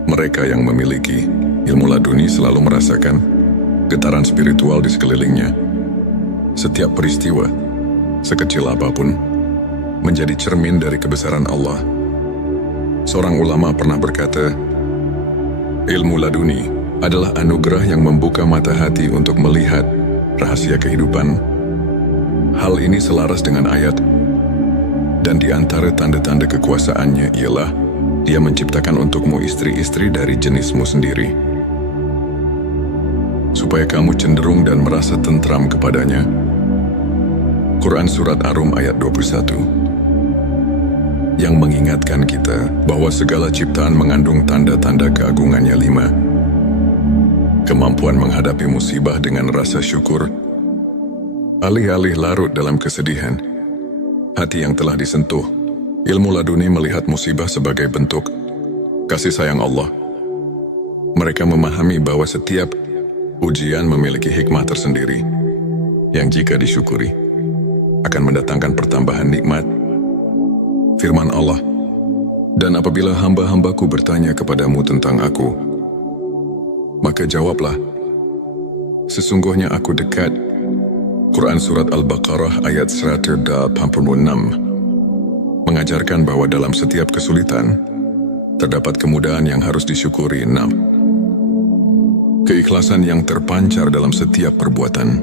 Mereka yang memiliki ilmu laduni selalu merasakan getaran spiritual di sekelilingnya. Setiap peristiwa, sekecil apapun, menjadi cermin dari kebesaran Allah. Seorang ulama pernah berkata, ilmu laduni adalah anugerah yang membuka mata hati untuk melihat rahasia kehidupan. Hal ini selaras dengan ayat, dan di antara tanda-tanda kekuasaannya ialah Dia menciptakan untukmu istri-istri dari jenismu sendiri, supaya kamu cenderung dan merasa tentram kepadanya. Quran Surat Ar-Rum ayat 21. Yang mengingatkan kita bahwa segala ciptaan mengandung tanda-tanda keagungannya. 5. Kemampuan menghadapi musibah dengan rasa syukur. Alih-alih larut dalam kesedihan, hati yang telah disentuh, ilmu laduni melihat musibah sebagai bentuk kasih sayang Allah. Mereka memahami bahwa setiap ujian memiliki hikmah tersendiri, yang jika disyukuri, akan mendatangkan pertambahan nikmat. Firman Allah, dan apabila hamba-hambaku bertanya kepadamu tentang aku, maka jawablah, sesungguhnya aku dekat. Quran Surat Al-Baqarah ayat 186 mengajarkan bahwa dalam setiap kesulitan, terdapat kemudahan yang harus disyukuri. 6. Keikhlasan yang terpancar dalam setiap perbuatan.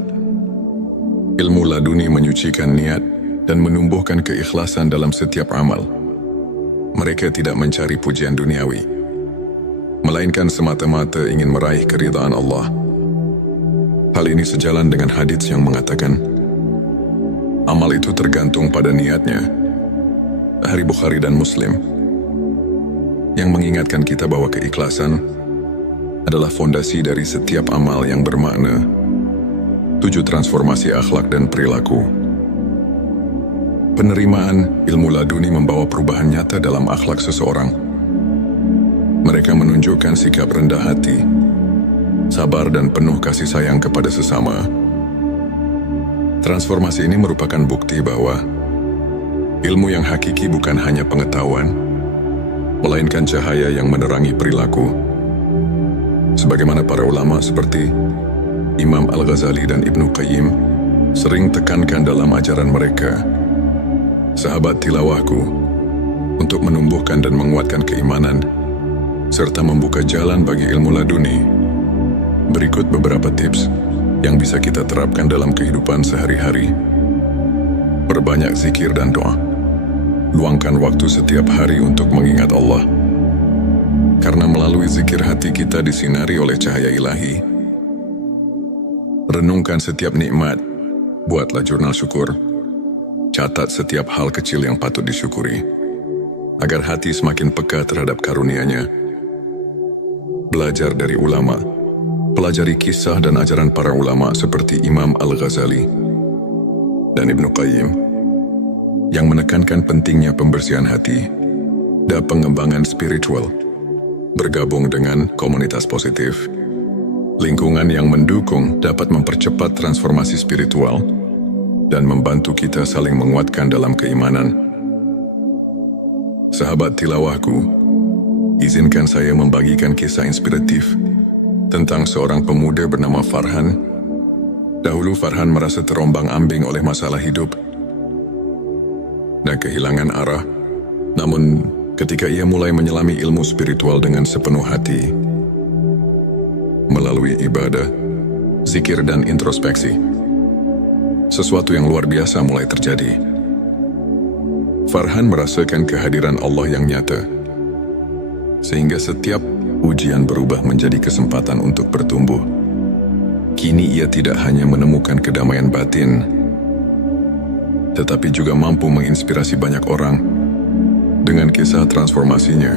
Ilmu laduni menyucikan niat dan menumbuhkan keikhlasan dalam setiap amal. Mereka tidak mencari pujian duniawi, melainkan semata-mata ingin meraih keridhaan Allah. Hal ini sejalan dengan hadits yang mengatakan, amal itu tergantung pada niatnya. Hari Bukhari dan Muslim, yang mengingatkan kita bahwa keikhlasan adalah fondasi dari setiap amal yang bermakna. 7. Transformasi akhlak dan perilaku. Penerimaan ilmu laduni membawa perubahan nyata dalam akhlak seseorang. Mereka menunjukkan sikap rendah hati, sabar dan penuh kasih sayang kepada sesama. Transformasi ini merupakan bukti bahwa ilmu yang hakiki bukan hanya pengetahuan, melainkan cahaya yang menerangi perilaku. Sebagaimana para ulama seperti Imam Al-Ghazali dan Ibnu Qayyim sering tekankan dalam ajaran mereka, sahabat tilawahku, untuk menumbuhkan dan menguatkan keimanan, serta membuka jalan bagi ilmu laduni. Berikut beberapa tips yang bisa kita terapkan dalam kehidupan sehari-hari. Perbanyak zikir dan doa. Luangkan waktu setiap hari untuk mengingat Allah. Karena melalui zikir hati kita disinari oleh cahaya ilahi. Renungkan setiap nikmat. Buatlah jurnal syukur. Catat setiap hal kecil yang patut disyukuri, agar hati semakin peka terhadap karunia-Nya. Belajar dari ulama. Pelajari kisah dan ajaran para ulama seperti Imam Al-Ghazali dan Ibnu Qayyim yang menekankan pentingnya pembersihan hati dan pengembangan spiritual. Bergabung dengan komunitas positif, lingkungan yang mendukung dapat mempercepat transformasi spiritual dan membantu kita saling menguatkan dalam keimanan. Sahabat tilawahku, izinkan saya membagikan kisah inspiratif tentang seorang pemuda bernama Farhan. Dahulu Farhan merasa terombang-ambing oleh masalah hidup dan kehilangan arah. Namun, ketika ia mulai menyelami ilmu spiritual dengan sepenuh hati, melalui ibadah, zikir dan introspeksi, sesuatu yang luar biasa mulai terjadi. Farhan merasakan kehadiran Allah yang nyata, sehingga setiap ujian berubah menjadi kesempatan untuk bertumbuh. Kini ia tidak hanya menemukan kedamaian batin, tetapi juga mampu menginspirasi banyak orang. Dengan kisah transformasinya,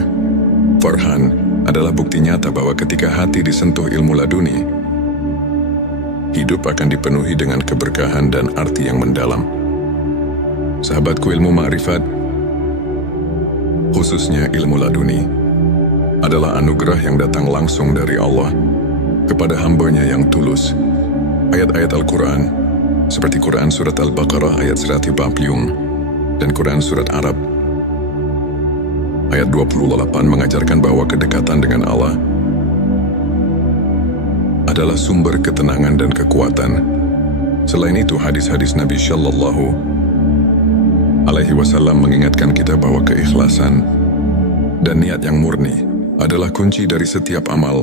Farhan adalah bukti nyata bahwa ketika hati disentuh ilmu laduni, hidup akan dipenuhi dengan keberkahan dan arti yang mendalam. Sahabatku, ilmu ma'rifat, khususnya ilmu laduni, adalah anugerah yang datang langsung dari Allah kepada hamba-Nya yang tulus. Ayat-ayat Al-Quran, seperti Quran Surat Al-Baqarah ayat 140 dan Quran Surat Arab ayat 28 mengajarkan bahwa kedekatan dengan Allah adalah sumber ketenangan dan kekuatan. Selain itu, hadis-hadis Nabi Shallallahu Alaihi Wasallam mengingatkan kita bahwa keikhlasan dan niat yang murni adalah kunci dari setiap amal.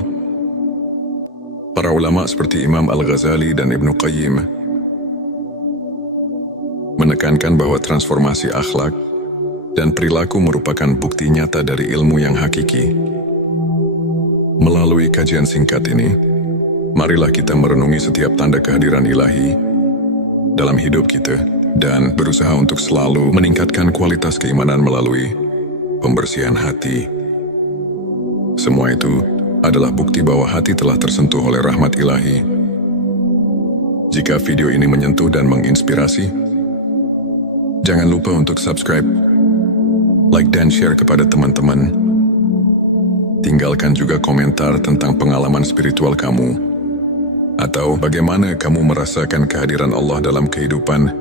Para ulama seperti Imam Al-Ghazali dan Ibnu Qayyim menekankan bahwa transformasi akhlak dan perilaku merupakan bukti nyata dari ilmu yang hakiki. Melalui kajian singkat ini, marilah kita merenungi setiap tanda kehadiran ilahi dalam hidup kita dan berusaha untuk selalu meningkatkan kualitas keimanan melalui pembersihan hati. Semua itu adalah bukti bahwa hati telah tersentuh oleh rahmat ilahi. Jika video ini menyentuh dan menginspirasi, jangan lupa untuk subscribe, like dan share kepada teman-teman. Tinggalkan juga komentar tentang pengalaman spiritual kamu, atau bagaimana kamu merasakan kehadiran Allah dalam kehidupan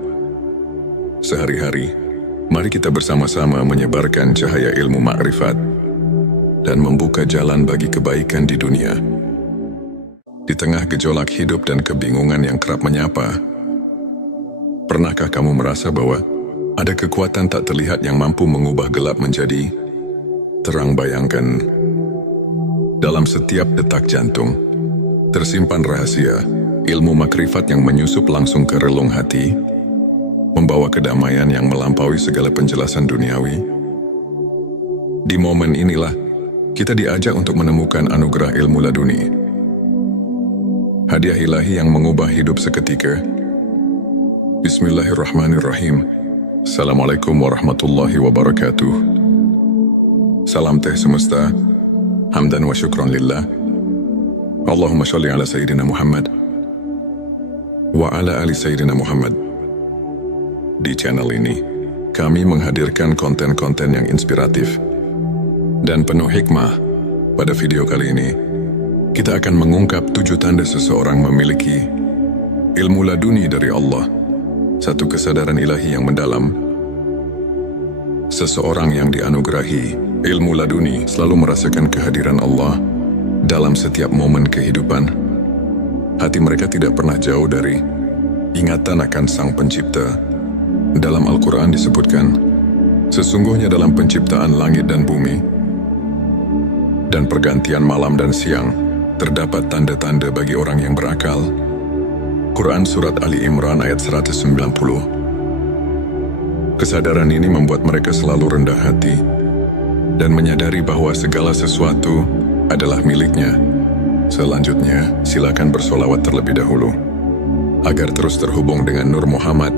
sehari-hari. Mari kita bersama-sama menyebarkan cahaya ilmu ma'rifat dan membuka jalan bagi kebaikan di dunia. Di tengah gejolak hidup dan kebingungan yang kerap menyapa, pernahkah kamu merasa bahwa ada kekuatan tak terlihat yang mampu mengubah gelap menjadi terang? Bayangkan, dalam setiap detak jantung tersimpan rahasia ilmu makrifat yang menyusup langsung ke relung hati, membawa kedamaian yang melampaui segala penjelasan duniawi. Di momen inilah kita diajak untuk menemukan anugerah ilmu laduni, hadiah ilahi yang mengubah hidup seketika. Bismillahirrahmanirrahim. Assalamualaikum warahmatullahi wabarakatuh. Salam teh semesta, hamdan wa syukran lillah. Allahumma sholli ala Sayyidina Muhammad wa ala ali Sayyidina Muhammad. Di channel ini, kami menghadirkan konten-konten yang inspiratif dan penuh hikmah. Pada video kali ini, kita akan mengungkap 7 tanda seseorang memiliki ilmu laduni dari Allah satu kesadaran ilahi yang mendalam. Seseorang yang dianugerahi ilmu laduni selalu merasakan kehadiran Allah dalam setiap momen kehidupan. Hati mereka tidak pernah jauh dari ingatan akan Sang Pencipta. Dalam Al-Quran disebutkan, sesungguhnya dalam penciptaan langit dan bumi dan pergantian malam dan siang, terdapat tanda-tanda bagi orang yang berakal. Quran Surat Ali Imran ayat 190. Kesadaran ini membuat mereka selalu rendah hati dan menyadari bahwa segala sesuatu adalah miliknya. Selanjutnya, silakan bersolawat terlebih dahulu agar terus terhubung dengan Nur Muhammad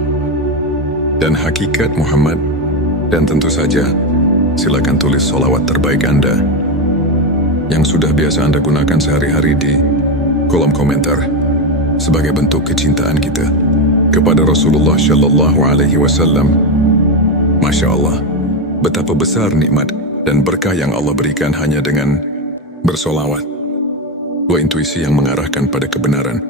dan hakikat Muhammad. Dan tentu saja, silakan tulis solawat terbaik Anda yang sudah biasa Anda gunakan sehari-hari di kolom komentar sebagai bentuk kecintaan kita kepada Rasulullah Shallallahu Alaihi Wasallam. Masya Allah, betapa besar nikmat dan berkah yang Allah berikan hanya dengan bersolawat. Dua intuisi yang mengarahkan pada kebenaran.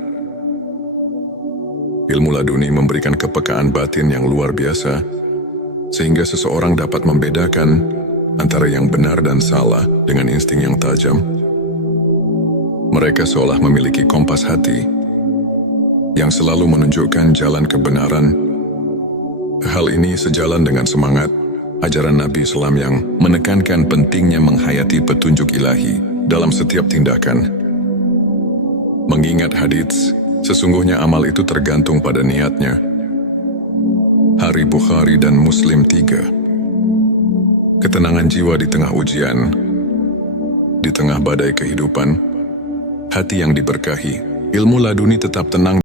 Ilmu laduni memberikan kepekaan batin yang luar biasa, sehingga seseorang dapat membedakan antara yang benar dan salah dengan insting yang tajam. Mereka seolah memiliki kompas hati yang selalu menunjukkan jalan kebenaran. Hal ini sejalan dengan semangat ajaran Nabi Islam yang menekankan pentingnya menghayati petunjuk ilahi dalam setiap tindakan. Mengingat hadits, sesungguhnya amal itu tergantung pada niatnya. Hari Bukhari dan Muslim 3. Ketenangan jiwa di tengah ujian, di tengah badai kehidupan, hati yang diberkahi, ilmu laduni tetap tenang